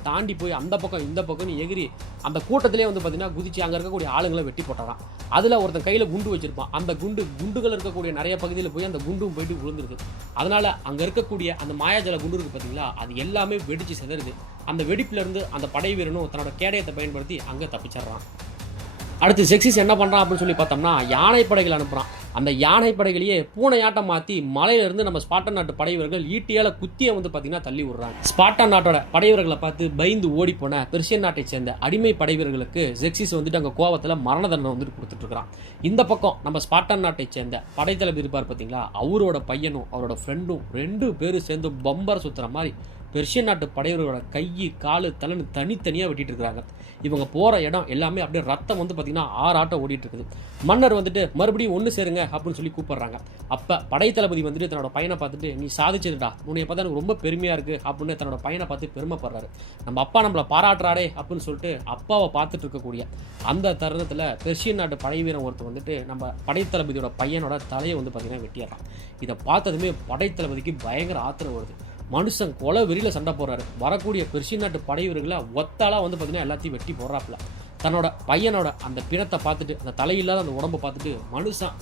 தாண்டி போய் அந்த பக்கம் இந்த பக்கம் எகிரி அந்த கூட்டத்திலே வந்து பார்த்தீங்கன்னா குதிச்சு அங்கே இருக்கக்கூடிய ஆளுங்களை வெட்டி போட்டுறான். அதில் ஒருத்தன் கையில் குண்டு வச்சிருப்பான். அந்த குண்டுகள் இருக்கக்கூடிய நிறைய பகுதியில் போய் அந்த குண்டும் போயிட்டு விழுந்துருது. அதனால் அங்கே இருக்கக்கூடிய அந்த மாயாஜல குண்டு இருக்குது பார்த்தீங்களா, அது எல்லாமே வெடிச்சு செதறுது. அந்த வெடிப்பிலிருந்து அந்த படை வீரனும் தன்னோட கேடயத்தை பயன்படுத்தி அங்கே தப்பிச்சிட்றான். அடுத்து ஜெக்சிஸ் என்ன பண்ணுறான் அப்படின்னு சொல்லி பார்த்தோம்னா, யானை படைகள் அனுப்புகிறான். அந்த யானை படைகளையே பூனையாட்டம் மாற்றி மலையிலிருந்து நம்ம ஸ்பார்டன் நாட்டு படைவர்கள் ஈட்டியால் குத்தியை வந்து பார்த்தீங்கன்னா தள்ளி விடுறாங்க. ஸ்பார்டன் நாட்டோட படைவர்களை பார்த்து பயந்து ஓடி போன பெர்ஷியன் நாட்டை சேர்ந்த அடிமை படைவர்களுக்கு ஜெக்சிஸ் வந்துட்டு அங்கே கோவத்தில் மரண தண்டனை வந்துட்டு கொடுத்துட்ருக்கான். இந்த பக்கம் நம்ம ஸ்பார்டன் நாட்டை சேர்ந்த படைத்தளபதி இருப்பார் பார்த்தீங்களா, அவரோட பையனும் அவரோட ஃப்ரெண்டும் 2 பேரும் சேர்ந்து பம்பர் சுற்றுற மாதிரி பெர்ஷியன் நாட்டு படையவர்களோட கை காலு தலைன்னு தனித்தனியாக வெட்டிட்டு இருக்கிறாங்க. இவங்க போகிற இடம் எல்லாமே அப்படியே ரத்தம் வந்து பார்த்திங்கன்னா ஆறாட்டம் ஓடிட்டு இருக்குது. மன்னர் வந்துட்டு மறுபடியும் ஒன்று சேருங்க அப்படின்னு சொல்லி கூப்பிட்றாங்க. அப்போ படை தளபதி வந்துட்டு தன்னோட பையனை பார்த்துட்டு, நீ சாதிச்சதுடா, உன்னை பார்த்தா எனக்கு ரொம்ப பெருமையாக இருக்குது அப்படின்னு தன்னோட பையனை பார்த்து பெருமைப்படுறாரு. நம்ம அப்பா நம்மளை பாராட்டுறாடே அப்படின்னு சொல்லிட்டு அப்பாவை பார்த்துட்டு இருக்கக்கூடிய அந்த தருணத்தில் பெர்ஷியன் நாட்டு படை வீரன் ஒருத்தர் வந்துட்டு நம்ம படைத்தளபதியோட பையனோட தலையை வந்து பார்த்திங்கன்னா வெட்டிடுறான். இதை பார்த்ததுமே படைத்தளபதிக்கு பயங்கர ஆத்திரம் வருது. மனுஷன் கொலை வெறியில் சண்டை போடுறாரு. வரக்கூடிய பெர்ஷியன் நாட்டு படை வீரர்களை ஒத்தாலாக வந்து பார்த்திங்கன்னா எல்லாத்தையும் வெட்டி போடுறாப்புல. தன்னோட பையனோட அந்த பிணத்தை பார்த்துட்டு, அந்த தலையில்லாத அந்த உடம்பை பார்த்துட்டு மனுஷன்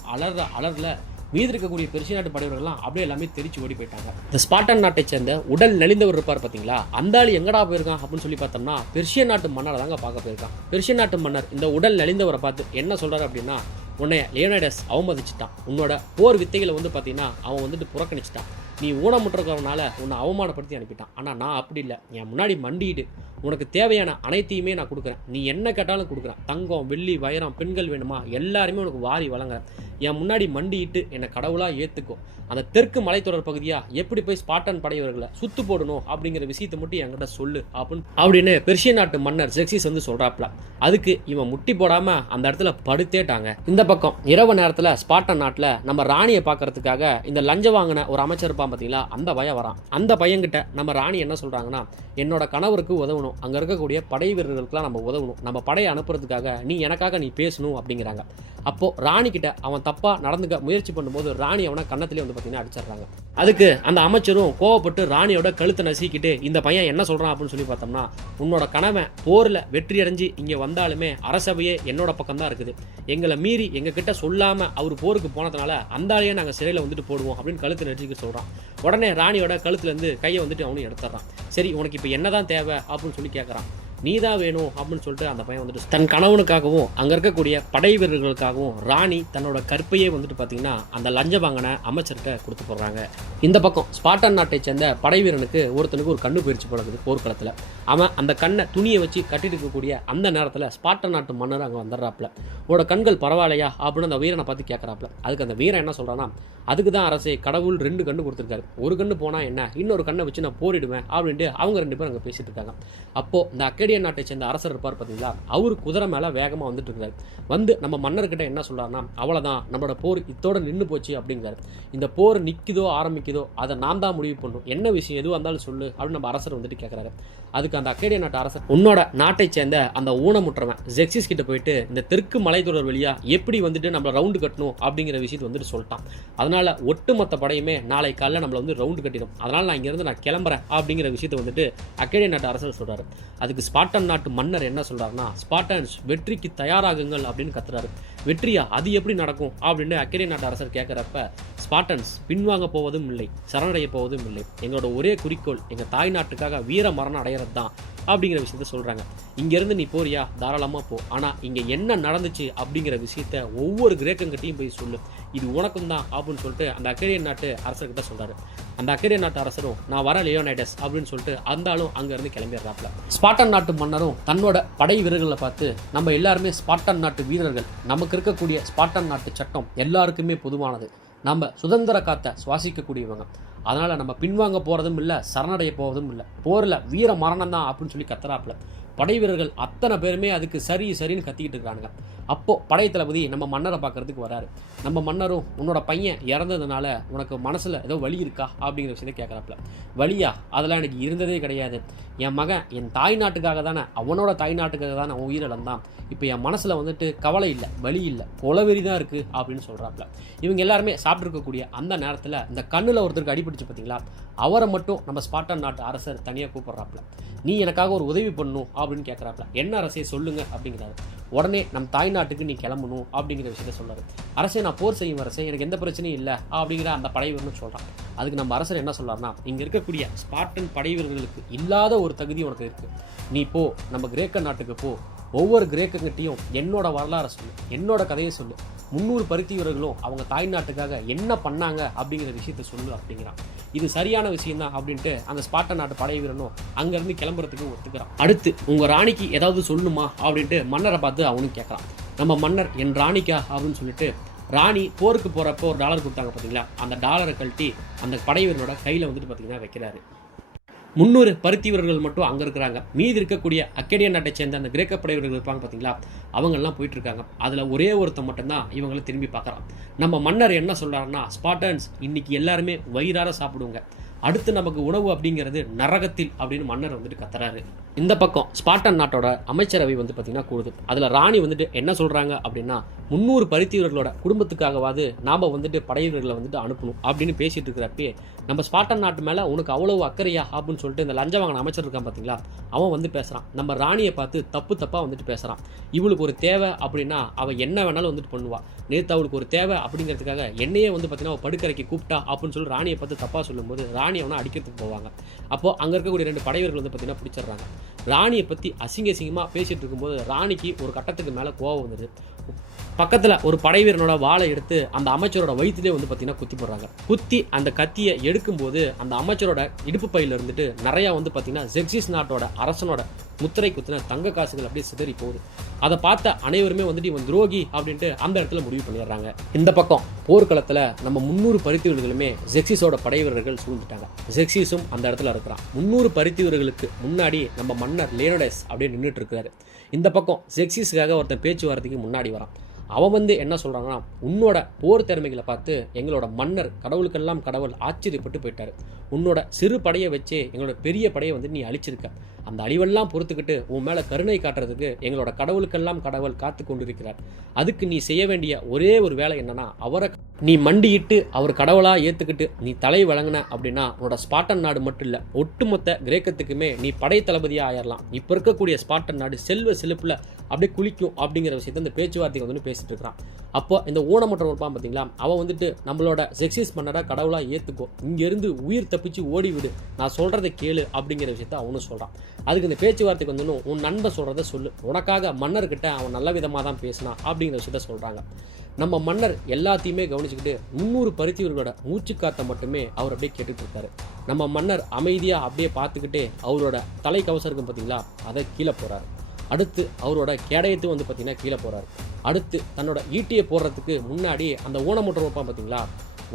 அலறில் மீது இருக்கக்கூடிய பெர்ஷியன் நாட்டு படைவர்கள்லாம் அப்படியே எல்லாமே தெரிச்சு ஓடி போயிட்டாங்க. இந்த ஸ்பார்டன் நாட்டை சேர்ந்த உடல் நலிந்தவர் இருப்பார் பார்த்தீங்களா, அந்த ஆள் எங்கடா போயிருக்கான் அப்படின்னு சொல்லி பார்த்தோம்னா பெர்ஷியன் நாட்டு மன்னரை தாங்க பார்க்க போயிருக்கான். பெர்ஷியன் நாட்டு மன்னர் இந்த உடல் நலிந்தவரை பார்த்து என்ன சொல்றாரு அப்படின்னா, உன்னை லியோனைடஸ் அவமதிச்சிட்டான், உன்னோட போர் வித்தைகளை வந்து பார்த்தீங்கன்னா அவன் வந்துட்டு புறக்கணிச்சிட்டான், நீ ஊனமுற்றவனால உன்னை அவமானப்படுத்தி அனுப்பிட்டான். ஆனால் நான் அப்படி இல்லை, என் முன்னாடி மண்டிட்டு உனக்கு தேவையான அனைத்தையுமே நான் கொடுக்குறேன், நீ என்ன கேட்டாலும் கொடுக்குறேன், தங்கம் வெள்ளி வைரம் பெண்கள் வேணுமா எல்லாருமே உனக்கு வாரி வழங்குறேன், என் முன்னாடி மண்டிட்டு என்னை கடவுளாக ஏற்றுக்கோ, அந்த தெற்கு மலைத்தொடர் பகுதியாக எப்படி போய் ஸ்பார்டன் படையவர்களை சுத்து போடணும் அப்படிங்கிற விஷயத்தை மட்டும் என்கிட்ட சொல்லு அப்படின்னு பெர்ஷியன் நாட்டு மன்னர் ஜெக்சிஸ் வந்து சொல்கிறாப்ல. அதுக்கு இவன் முட்டி போடாமல் அந்த இடத்துல படுத்தேட்டாங்க. இந்த பக்கம் இரவு நேரத்தில் ஸ்பார்டன் நாட்டில் நம்ம ராணியை பார்க்கறதுக்காக இந்த லஞ்சம் வாங்கின ஒரு அமைச்சர் இருப்பான் பார்த்தீங்களா, அந்த பையன் வரான். அந்த பையன்கிட்ட நம்ம ராணி என்ன சொல்கிறாங்கன்னா, என்னோட கணவருக்கு உதவணும், அங்கே இருக்கக்கூடிய படை வீரர்களுக்கெல்லாம் நம்ம உதவணும், நம்ம படையை அனுப்புறதுக்காக நீ பேசணும் அப்படிங்கிறாங்க. அப்போது ராணி கிட்ட அவன் தப்பாக நடந்துக்க முயற்சி பண்ணும்போது ராணி அவனை கன்னத்திலே வந்து பார்த்தீங்கன்னா அடிச்சிடுறாங்க. அதுக்கு அந்த அமைச்சரும் கோவப்பட்டு ராணியோட கழுத்தை நசுக்கிட்டு, இந்த பையன் என்ன சொல்கிறான் அப்படின்னு சொல்லி பார்த்தோம்னா, உன்னோட கணவன் போரில் வெற்றி அடைஞ்சு இங்கே வந்தாலுமே அரசவையே என்னோட பக்கம் தான் இருக்குது, எங்களை மீறி எங்ககிட்ட சொல்லாமல் அவர் போருக்கு போனதுனால அந்த ஆளையே நாங்கள் சிறையில் வந்துட்டு போடுவோம் அப்படின்னு கழுத்தை நெரிச்சிக்க சொல்கிறான். உடனே ராணியோட கழுத்துலேருந்து கையை வந்துட்டு அவனும் எடுத்துடுறான். சரி உனக்கு இப்போ என்னதான் தேவை அப்படின்னு சொல்லி கேட்குறான். நீ தான் வேணும் அப்படின்னு சொல்லிட்டு அந்த பையன் வந்துட்டு தன் கணவனுக்காகவும் அங்கே இருக்கக்கூடிய படை வீரர்களுக்காகவும் ராணி தன்னோட கற்பையே வந்துட்டு பார்த்தீங்கன்னா அந்த லஞ்சம் வாங்கின அமைச்சர்கிட்ட கொடுத்து போடுறாங்க. இந்த பக்கம் ஸ்பார்டன் நாட்டை சேர்ந்த படை வீரனுக்கு ஒருத்தனுக்கு ஒரு கண்ணு பயிற்சி போடுறது போர்க்களத்தில். அவன் அந்த கண்ணை துணியை வச்சு கட்டிட்டு இருக்கக்கூடிய அந்த நேரத்தில் ஸ்பார்டன் நாட்டு மன்னர் அங்கே வந்துடுறாப்புல. உன்னோட கண்கள் பரவாயில்லையா அப்படின்னு அந்த வீரனை பார்த்து கேட்குறாப்புல. அதுக்கு அந்த வீரன் என்ன சொல்கிறான்னா, அதுக்கு தான் அரசே கடவுள் 2 கண்ணு கொடுத்துருக்காரு, ஒரு கண்ணு போனால் என்ன, இன்னொரு கண்ணை வச்சு நான் போரிடுவேன் அப்படின்ட்டு அவங்க 2 பேரும் அங்கே பேசிட்டு இருக்காங்க. அப்போது இந்த அக்கேடியன் நாட்டை சேர்ந்த அரசர் இருப்பார் பார்த்தீங்களா, அவர் குதிரை மேலே வேகமாக வந்துட்டு இருக்காரு. வந்து நம்ம மன்னர்கிட்ட என்ன சொல்கிறாருன்னா, அவ்வளோதான் நம்மளோட போர் இத்தோட நின்று போச்சு அப்படிங்கிறாரு. இந்த போர் நிற்குதோ ஆரம்பிக்குதோ அதை நான் தான் முடிவு பண்ணும், என்ன விஷயம் எதுவாக இருந்தாலும் சொல்லு அப்படின்னு நம்ம அரசர் வந்துட்டு கேட்குறாரு. அதுக்கு அந்த அக்கேடியன் நாட்டு அரசர், உன்னோட நாட்டை சேர்ந்த அந்த ஊனமுற்றவன் ஜெக்சிஸ் கிட்ட போயிட்டு இந்த தெற்கு மலைத்தொடர் வழியாக எப்படி வந்துட்டு நம்மளை ரவுண்டு கட்டணும் அப்படிங்கிற விஷயத்தை வந்துட்டு சொல்லிட்டான். அதனால ஒட்டுமொத்த படையுமே நாளை காலையில் நம்மளை வந்து ரவுண்டு கட்டிடும், அதனால் நான் இங்கேருந்து நான் கிளம்புறேன் அப்படிங்கிற விஷயத்தை வந்துட்டு அக்கேடியன் நாட்டு அரசர் சொல்கிறாரு. அதுக்கு ஸ்பார்டன் நாட்டு மன்னர் என்ன சொல்கிறாருன்னா, ஸ்பார்டன்ஸ் வெற்றிக்கு தயாராகுங்கள் அப்படின்னு கத்துறாரு. வெற்றியா, அது எப்படி நடக்கும் அப்படின்னு அக்கேடியன் நாட்டு அரசர் கேட்குறப்ப, ஸ்பார்டன்ஸ் பின்வாங்க போவதும் இல்லை, சரணடைய போவதும் இல்லை, எங்களோட ஒரே குறிக்கோள் எங்கள் தாய் நாட்டுக்காக வீர மரணம் அடைகிறது தான் அப்படிங்கிற விஷயத்த சொல்கிறாங்க. இங்கேருந்து நீ போறியா, தாராளமாக போ, ஆனால் இங்கே என்ன நடந்துச்சு அப்படிங்கிற விஷயத்த ஒவ்வொரு கிரேக்கங்கிட்டையும் போய் சொல்லு, இது உனக்கும் தான் அப்படின்னு சொல்லிட்டு அந்த அக்கேடியன் நாட்டு அரசர்கிட்ட சொல்கிறாரு. அந்த அக்கேடியன் நாட்டு அரசரும் நான் வர லியோனைடஸ் அப்படின்னு சொல்லிட்டு அந்த ஆளும் அங்கேருந்து கிளம்பிடுறாப்புல. ஸ்பார்டன் நாட்டு மன்னரும் தன்னோட படை வீரர்களை பார்த்து, நம்ம எல்லாருமே ஸ்பார்டன் நாட்டு வீரர்கள், நமக்கு இருக்கக்கூடிய ஸ்பார்டன் நாட்டு சட்டம் எல்லாருக்குமே பொதுவானது, நம்ம சுதந்திர காற்றை சுவாசிக்கக்கூடியவங்க, அதனால் நம்ம பின்வாங்க போகிறதும் இல்லை, சரணடைய போவதும் இல்லை, போரில் வீர மரணம் தான் அப்படின்னு சொல்லி கத்துறாப்புல. படை வீரர்கள் அத்தனை பேருமே அதுக்கு சரி சரின்னு கத்திக்கிட்டு இருக்கானுங்க. அப்போது படை தளபதி நம்ம மன்னரை பார்க்கறதுக்கு வராரு. நம்ம மன்னரும், உன்னோட பையன் இறந்ததுனால உனக்கு மனசில் ஏதோ வலி இருக்கா அப்படிங்கிற விஷயத்தை கேட்குறாப்புல. வலியா, அதெல்லாம் எனக்கு இருந்ததே கிடையாது, என் மகன் என் தாய் நாட்டுக்காக தானே, அவனோட தாய் நாட்டுக்காக தானே அவன் உயிரிழந்தான், இப்போ என் மனசில் வந்துட்டு கவலை இல்லை, வலி இல்லை, கொலவெறி தான் இருக்குது அப்படின்னு சொல்கிறாப்புல. இவங்க எல்லாருமே சாப்பிட்ருக்கக்கூடிய அந்த நேரத்தில் இந்த கண்ணில் ஒருத்தருக்கு அடிபிடிச்சு பார்த்தீங்களா, அவரை மட்டும் நம்ம ஸ்பார்டன் நாட்டு அரசர் தனியாக கூப்பிட்றாப்புல. நீ எனக்காக ஒரு உதவி பண்ணணும் அப்படின்னு கேட்குறாப்புல. என்ன அரசே சொல்லுங்க அப்படிங்கிறாரு. உடனே நம் தாய் நாட்டுக்கு நீ கிளம்பணும் அப்படிங்கிற விஷயத்த சொல்றாரு. அரசே நான் போர் செய்யும் அரசே, எனக்கு எந்த பிரச்சனையும் இல்லை அப்படிங்கிற அந்த படை வீரர்னு சொல்கிறான். அதுக்கு நம்ம அரசர் என்ன சொல்றாருன்னா, இங்கே இருக்கக்கூடிய ஸ்பார்டன் படை வீரர்களுக்கு இல்லாத ஒரு தகுதி உனக்கு இருக்குது, நீ போ, நம்ம கிரேக்க நாட்டுக்கு போ, ஒவ்வொரு கிரேக்கங்கிட்டையும் என்னோட வரலாறை சொல்லு, என்னோட கதையை சொல்லு, 300 பருத்தி வீரர்களும் அவங்க தாய் நாட்டுக்காக என்ன பண்ணாங்க அப்படிங்கிற விஷயத்த சொல்லு அப்படிங்கிறான். இது சரியான விஷயம் தான் அப்படின்ட்டு அந்த ஸ்பார்டன் நாட்டு படை வீரனும் அங்கேருந்து கிளம்புறதுக்கு ஒத்துக்கிறான். அடுத்து உங்கள் ராணிக்கு ஏதாவது சொல்லணுமா அப்படின்ட்டு மன்னரை பார்த்து அவனும் கேட்குறான். நம்ம மன்னர் என் ராணிக்கா அப்படின்னு சொல்லிட்டு, ராணி போருக்கு போகிறப்போ ஒரு $1 கொடுத்தாங்க பார்த்தீங்களா, அந்த $1 கழட்டி அந்த படை வீரனோட கையில் வந்துட்டு பார்த்தீங்கன்னா வைக்கிறாரு. 300 பருத்தி வீரர்கள் மட்டும் அங்கே இருக்கிறாங்க. மீதி இருக்கக்கூடிய அக்கேடியன் நாட்டை சேர்ந்த அந்த கிரேக்க படை வீரர்கள் இருப்பாங்க பார்த்தீங்களா, அவங்கெல்லாம் போயிட்டு இருக்காங்க. அதில் ஒரே ஒருத்தன் மட்டும்தான் இவங்களை திரும்பி பார்க்குறான். நம்ம மன்னர் என்ன சொல்கிறாருன்னா, ஸ்பார்டன்ஸ் இன்னைக்கு எல்லாருமே வயிறார சாப்பிடுவோங்க, அடுத்து நமக்கு உணவு அப்படிங்கிறது நரகத்தில் அப்படின்னு மன்னர் வந்துட்டு கத்துறாரு. இந்த பக்கம் ஸ்பார்டன் நாட்டோட அமைச்சரவை வந்து பார்த்தீங்கன்னா கூடுது. அதில் ராணி வந்துட்டு என்ன சொல்கிறாங்க அப்படின்னா, 300 பருத்தி வீரர்களோட குடும்பத்துக்காகவாது நாம் வந்துட்டு படை வீரர்களை வந்துட்டு அனுப்பணும் அப்படின்னு பேசிகிட்டு இருக்கிறப்பே, நம்ம ஸ்பார்டன் நாட்டு மேலே உனக்கு அவ்வளவு அக்கறையா அப்படின்னு சொல்லிட்டு இந்த லஞ்சம் வாங்கின அமைச்சர் இருக்கான் பார்த்தீங்களா, அவன் வந்து பேசுகிறான். நம்ம ராணியை பார்த்து தப்பாக வந்துட்டு பேசுகிறான். இவளுக்கு ஒரு தேவை அப்படின்னா அவள் என்ன வேணாலும் வந்துட்டு பண்ணுவாள். நேற்று அவளுக்கு ஒரு தேவை அப்படிங்கிறதுக்காக என்னையே வந்து பார்த்தீங்கன்னா அவள் படுக்கறைக்கு கூப்பிட்டா அப்படின்னு சொல்லி ராணியை பார்த்து தப்பாக சொல்லும்போது ராணி அவனை அடிக்கிறதுக்கு போவாங்க. அப்போது அங்கே இருக்கக்கூடிய 2 படை வீரர்கள் வந்து பார்த்தீங்கன்னா பிடிச்சிடுறாங்க. ராணியை பற்றி அசிங்கமாக பேசிகிட்டு இருக்கும்போது ராணிக்கு ஒரு கட்டத்துக்கு மேலே கோவம் வந்துடுது. பக்கத்தில் ஒரு படை வீரனோட வாளை எடுத்து அந்த அமைச்சரோட வயிற்றுலேயே வந்து பார்த்தீங்கன்னா குத்தி போடுறாங்க. குத்தி அந்த கத்தியை எடுக்கும்போது அந்த அமைச்சரோட இடுப்பு பையில் இருந்துட்டு நிறையா வந்து பார்த்தீங்கன்னா ஜெக்சிஸ் நாட்டோட அரசனோட முத்திரை குத்தின தங்க காசுகள் அப்படியே சிதறி போகுது. அதை பார்த்த அனைவருமே வந்துட்டு இவன் துரோகி அப்படின்ட்டு அந்த இடத்துல முடிவு பண்ணிடுறாங்க. இந்த பக்கம் போர்க்களத்தில் நம்ம 300 பருத்தி வீரர்களுமே ஜெக்சிஸோட படை வீரர்கள் சூழ்ந்துட்டாங்க. ஜெக்சிஸும் அந்த இடத்துல இருக்கிறான். 300 பருத்தி வீரர்களுக்கு முன்னாடி நம்ம மன்னர் லியோனிடாஸ் அப்படியே நின்றுட்டு இருக்காரு. இந்த பக்கம் ஜெக்சிஸுக்காக ஒருத்தன் பேச்சுவார்த்தைக்கு முன்னாடி வரான். அவன் வந்து என்ன சொல்கிறாங்கன்னா, உன்னோட போர் திறமைகளை பார்த்து எங்களோட மன்னர் கடவுளுக்கெல்லாம் கடவுள் ஆச்சரியப்பட்டு போயிட்டாரு. உன்னோட சிறு படையை வச்சே எங்களோட பெரிய படையை வந்து நீ அழிச்சிருக்க. அந்த அழிவெல்லாம் பொறுத்துக்கிட்டு உன் மேலே கருணை காட்டுறதுக்கு எங்களோட கடவுளுக்கெல்லாம் கடவுள் காத்து கொண்டிருக்கிறார். அதுக்கு நீ செய்ய வேண்டிய ஒரே ஒரு வேலை என்னன்னா, அவரை நீ மண்டியிட்டு அவர் கடவுளாக ஏற்றுக்கிட்டு நீ தலை வழங்கின அப்படின்னா உன்னோட ஸ்பார்டன் நாடு மட்டும் இல்லை, ஒட்டுமொத்த கிரேக்கத்துக்குமே நீ படை தளபதியாக ஆயிடலாம். இப்போ இருக்கக்கூடிய ஸ்பார்டன் நாடு செல்வ செழிப்பில் அப்படியே குளிக்கும் அப்படிங்கிற விஷயத்தை இந்த பேச்சுவார்த்தைக்கு வந்து பேசிட்டு இருக்கிறான். அப்போ இந்த ஊனமுற்ற இருப்பான் பார்த்தீங்களா, அவன் வந்துட்டு நம்மளோட ஜெக்சிஸ் மன்னரை கடவுளாக ஏற்றுக்கோ, இங்கேருந்து உயிர் தப்பிச்சு ஓடிவிடு, நான் சொல்கிறத கேளு அப்படிங்கிற விஷயத்த அவனும் சொல்கிறான். அதுக்கு இந்த பேச்சுவார்த்தைக்கு வந்து உன் நண்பன் சொல்கிறத சொல்லு, உனக்காக மன்னர்கிட்ட அவன் நல்ல விதமாக தான் பேசினான் அப்படிங்கிற விஷயத்த சொல்கிறாங்க. நம்ம மன்னர் எல்லாத்தையுமே கவனிச்சுக்கிட்டு 300 பருத்தி வீரர்களோட மூச்சு காற்றை மட்டுமே அவர் அப்படியே கேட்டுட்டு இருக்காரு. நம்ம மன்னர் அமைதியாக அப்படியே பார்த்துக்கிட்டே அவரோட தலை கவசம் இருக்கும் பார்த்தீங்களா, அதை கீழே போகிறாரு. அடுத்து அவரோட கேடயத்தும் வந்து பார்த்தீங்கன்னா கீழே போகிறாரு. அடுத்து தன்னோட ஈட்டியை போடுறதுக்கு முன்னாடி அந்த ஊனமுற்ற வைப்பான் பார்த்தீங்களா,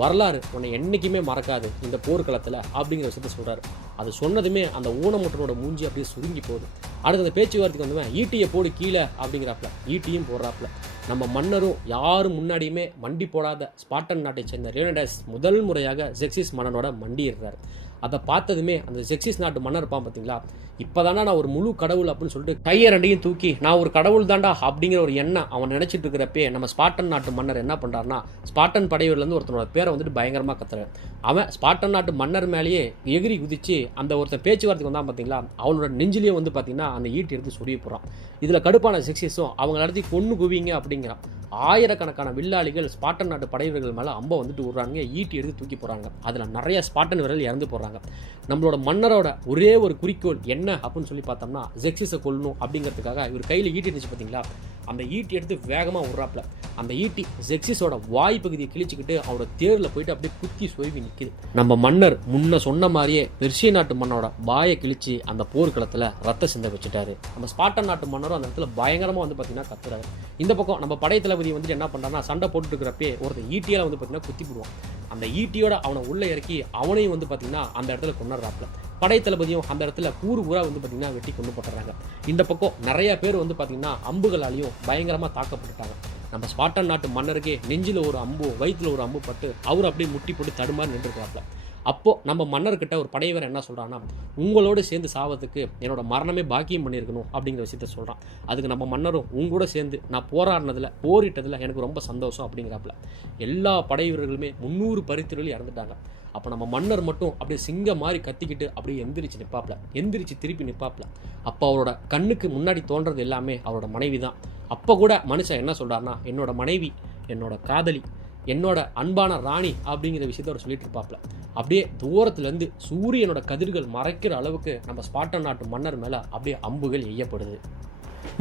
வரலாறு உன்னை என்றைக்குமே மறக்காது இந்த போர்க்களத்தில் அப்படிங்கிற விஷயத்த சொல்கிறாரு. அது சொன்னதுமே அந்த ஊனமுற்றனோட மூஞ்சி அப்படியே சுருங்கி போகுது. அடுத்து அந்த பேச்சுவார்த்தைக்கு வந்துவேன் ஈட்டியை போடு கீழே அப்படிங்கிறாப்புல ஈட்டியும் போடுறாப்புல. நம்ம மன்னரும் யாரும் முன்னாடியுமே மண்டி போடாத ஸ்பார்டன் நாட்டை சேர்ந்த லியோனிடாஸ் முதல் முறையாக ஜெக்சிஸ் மன்னனோட மண்டிடுறாரு. அதை பார்த்ததுமே அந்த ஜெக்சிஸ் நாட்டு மன்னர் இருப்பான் பார்த்தீங்களா, இப்போ தானே நான் ஒரு முழு கடவுள் அப்படின்னு சொல்லிட்டு கையை ரெண்டையும் தூக்கி நான் ஒரு கடவுள் தாண்டா அப்படிங்கிற ஒரு எண்ணம் அவன் நினச்சிட்டு இருக்கிறப்பே நம்ம ஸ்பார்டன் நாட்டு மன்னர் என்ன பண்ணுறாருனா, ஸ்பார்டன் படையூர்லேருந்து ஒருத்தனோட பேரை வந்துட்டு பயங்கரமாக கத்துறாரு. அவன் ஸ்பார்டன் நாட்டு மன்னர் மேலேயே எகிரி குதிச்சு அந்த ஒருத்தன் பேச்சுவார்த்தைக்கு வந்தான் பார்த்தீங்களா, அவனோட நெஞ்சிலையும் வந்து பார்த்தீங்கன்னா அந்த ஈட்டி எடுத்து சொரிய போகிறான். இதில் கடுப்பான ஜெக்சிஸும் அவங்க நடத்தி கொண்டு குவிங்க அப்படிங்கிறான். ஆயிரக்கணக்கான வில்லாளிகள் ஸ்பார்டன் நாட்டு படைவீரர்கள் மேலே அம்பை வந்துட்டு விடுறாங்க, ஈட்டி எடுத்து தூக்கி போகிறாங்க. அதில் நிறைய ஸ்பார்டன் வீரர்கள் இறந்து போகிறாங்க. நம்மளோட மன்னரோட ஒரே ஒரு குறிக்கோள் என்ன அப்படின்னு சொல்லி பார்த்தோம்னா, ஜெக்சிஸை கொல்லணும் அப்படிங்கிறதுக்காக இவர் கையில் ஈட்டி இருந்துச்சு பார்த்தீங்களா, அந்த ஈட்டி எடுத்து வேகமாக விட்றாப்புல. அந்த ஈட்டி ஜெக்சிஸோட வாய் பகுதியை கிழிச்சிக்கிட்டு அவரோட தேரில் போயிட்டு அப்படியே குத்தி சொருவி நிற்கிது. நம்ம மன்னர் முன்ன சொன்ன மாதிரியே பெர்சிய நாட்டு மன்னரோட வாயை கிழிச்சு அந்த போர்க்களத்தில் ரத்த சிந்த வச்சுட்டாரு. நம்ம ஸ்பார்டன் நாட்டு மன்னரும் அந்த இடத்துல பயங்கரமாக வந்து பார்த்தீங்கன்னா கத்துறாரு. இந்த பக்கம் நம்ம படை தளபதி வந்துட்டு என்ன பண்ணுறான்னா, சண்டை போட்டுட்டு இருக்கிறப்பே ஒருத்தர் ஈட்டியால் வந்து பார்த்தீங்கன்னா குத்தி போடுவான். அந்த ஈட்டியோட அவனை உள்ளே இறக்கி அவனையும் வந்து பார்த்தீங்கன்னா அந்த இடத்துல கொண்டுறாப்புல. படை தளபதியும் அந்த இடத்துல ஊரா வந்து பார்த்தீங்கன்னா வெட்டி கொண்டு போட்டுறாங்க. இந்த பக்கம் நிறைய பேர் வந்து பார்த்தீங்கன்னா அம்புகளாலையும் பயங்கரமாக தாக்கப்பட்டுட்டாங்க. நம்ம ஸ்பார்டன் நாட்டு மன்னருக்கே நெஞ்சில் ஒரு அம்பு வயிற்றில் ஒரு அம்பு பட்டு அவர் அப்படியே முட்டி போட்டு தடுமாறி நின்றுக்கிறாப்புல. அப்போது நம்ம மன்னர்கிட்ட ஒரு படைவர் என்ன சொல்கிறான்னா, உங்களோடு சேர்ந்து சாவதுக்கு என்னோட மரணமே பாக்கியம் பண்ணியிருக்கணும் அப்படிங்கிற விஷயத்த சொல்கிறான். அதுக்கு நம்ம மன்னரும் உங்களோட சேர்ந்து நான் போரிட்டதில் எனக்கு ரொம்ப சந்தோஷம் அப்படிங்கிறாப்புல. எல்லா படை வீரர்களுமே 300 பருத்திகள் இறந்துட்டாங்க. அப்போ நம்ம மன்னர் மட்டும் அப்படியே சிங்கம் மாதிரி கத்திக்கிட்டு அப்படியே எந்திரிச்சு திருப்பி நிற்பாப்புல. அப்போ அவரோட கண்ணுக்கு முன்னாடி தோன்றது எல்லாமே அவரோட மனைவி தான். அப்போ கூட மனுஷன் என்ன சொல்கிறாருன்னா, என்னோட மனைவி, என்னோட காதலி, என்னோட அன்பான ராணி அப்படிங்கிற விஷயத்த அவர் சொல்லிட்டு இருப்பாப்புல. அப்படியே தூரத்துலேருந்து சூரியனோட கதிர்கள் மறைக்கிற அளவுக்கு நம்ம ஸ்பார்டன் நாட்டு மன்னர் மேலே அப்படியே அம்புகள் எய்யப்படுது.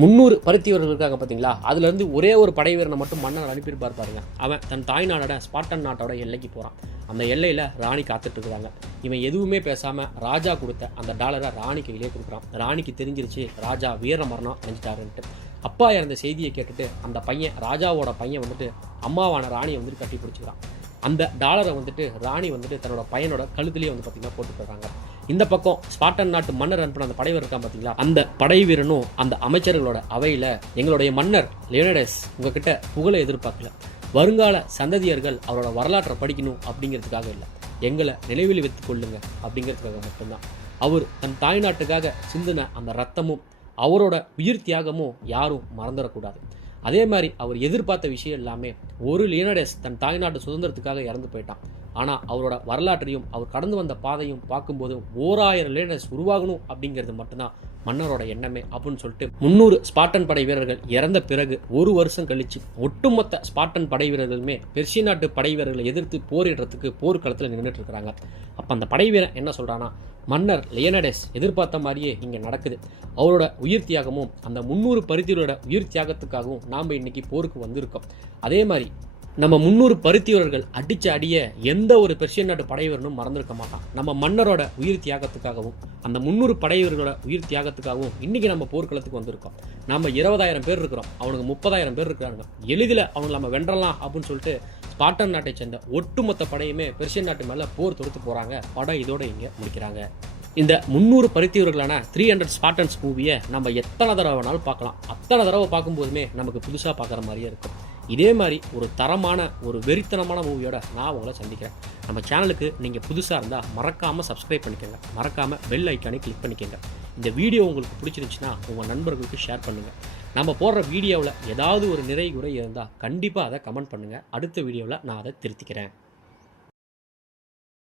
300 பருத்தி வீரர்கள் இருக்காங்க பார்த்தீங்களா, அதுலேருந்து ஒரே ஒரு படை வீரனை மட்டும் மன்னர் அனுப்பியிருப்பார் பாருங்க. அவன் தன் தாய் நாடோட ஸ்பார்டன் நாட்டோட எல்லைக்கு போகிறான். அந்த எல்லையில் ராணி காத்துட்டு இருக்கிறாங்க. இவன் எதுவுமே பேசாமல் ராஜா கொடுத்த அந்த டாலரை ராணி கையிலே கொடுக்குறான். ராணிக்கு தெரிஞ்சிருச்சு ராஜா வீர மரணம் அடைஞ்சிட்டாருன்ட்டு. அப்பா இறந்த செய்தியை கேட்டுட்டு அந்த பையன், ராஜாவோட பையன் வந்துட்டு அம்மாவான ராணியை வந்துட்டு கட்டி பிடிச்சிக்கிறான். அந்த டாலரை வந்துட்டு ராணி வந்துட்டு தன்னோட பையனோட கழுத்துலேயே வந்து பார்த்திங்கன்னா போட்டு போடுறாங்க. இந்த பக்கம் ஸ்பார்டன் நாட்டு மன்னர் அனுப்பின அந்த படை வீரர் இருக்கான் பார்த்தீங்களா, அந்த படை வீரனும் அந்த அமைச்சர்களோட அவையில் எங்களுடைய மன்னர் லியோனிடஸ் உங்ககிட்ட புகழை எதிர்பார்க்கல, வருங்கால சந்ததியர்கள் அவரோட வரலாற்றை படிக்கணும் அப்படிங்கிறதுக்காக இல்லை, எங்களை நினைவில் வைத்துக் கொள்ளுங்க அப்படிங்கிறதுக்காக மட்டும்தான். அவர் தன் தாய்நாட்டுக்காக சிந்தின அந்த ரத்தமும் அவரோட உயிர் தியாகமும் யாரும் மறந்துடக்கூடாது. அதே மாதிரி அவர் எதிர்பார்த்த விஷயம் எல்லாமே, ஒரு லியோனிடஸ் தன் தாய்நாட்டு சுதந்திரத்துக்காக இறந்து போயிட்டான், ஆனால் அவரோட வரலாற்றையும் அவர் கடந்து வந்த பாதையும் பார்க்கும்போது 1000 லியோனிடஸ் உருவாகணும் அப்படிங்கிறது மட்டும்தான் மன்னரோட எண்ணமே அப்படின்னு சொல்லிட்டு 300 ஸ்பார்டன் படை வீரர்கள் இறந்த பிறகு ஒரு வருஷம் கழிச்சு ஒட்டுமொத்த ஸ்பார்டன் படை வீரர்களுமே பெர்சிய நாட்டு படை வீரர்களை எதிர்த்து போரிடுறதுக்கு போர்க்களத்தில் நின்றுட்டு இருக்கிறாங்க. அப்போ அந்த படை வீரன் என்ன சொல்றானா, மன்னர் லியோனிடஸ் எதிர்பார்த்த மாதிரியே இங்கே நடக்குது, அவரோட உயிர் தியாகமும் அந்த 300 பருத்தியரோட உயிர் தியாகத்துக்காகவும் நாம் இன்னைக்கு போருக்கு வந்திருக்கோம். அதே மாதிரி நம்ம 300 பருத்தி வீரர்கள் அடிச்ச அடிய எந்த ஒரு பெர்சிய நாட்டு படை வீரனும் மறந்துருக்க மாட்டான். நம்ம மன்னரோட உயிர் தியாகத்துக்காகவும் அந்த 300 படை வீரர்களோட உயிர் தியாகத்துக்காகவும் இன்னைக்கு நம்ம போர்க்களத்துக்கு வந்திருக்கோம். நம்ம 20,000 பேர் இருக்கிறோம், அவனுக்கு 30,000 பேர் இருக்கிறாங்க. எளிதில் அவங்க நம்ம வென்றலாம் அப்படின்னு சொல்லிட்டு ஸ்பார்டன் நாட்டை சேர்ந்த ஒட்டுமொத்த படையுமே பெர்சிய நாட்டு மேலே போர் தொடுத்து போகிறாங்க. படம் இதோட இங்கே முடிக்கிறாங்க. இந்த 300 பருத்தியவர்களான 300 ஸ்பார்டன்ஸ் மூவியை நம்ம எத்தனை தடவை வேணாலும் பார்க்கலாம். அத்தனை தடவை பார்க்கும்போதுமே நமக்கு புதுசாக பார்க்குற மாதிரியே இருக்கும். இதே மாதிரி ஒரு தரமான ஒரு வெறித்தனமான மூவியோட நான் உங்களை சந்திக்கிறேன். நம்ம சேனலுக்கு நீங்கள் புதுசாக இருந்தால் மறக்காமல் சப்ஸ்கிரைப் பண்ணிக்கோங்க, மறக்காமல் பெல் ஐக்கானை கிளிக் பண்ணிக்கோங்க. இந்த வீடியோ உங்களுக்கு பிடிச்சிருந்துச்சுன்னா உங்கள் நண்பர்களுக்கு ஷேர் பண்ணுங்கள். நம்ம போடுற வீடியோவில் ஏதாவது ஒரு நிறை குறை இருந்தால் கண்டிப்பாக அதை கமெண்ட் பண்ணுங்கள். அடுத்த வீடியோவில் நான் அதை திருத்திக்கிறேன்.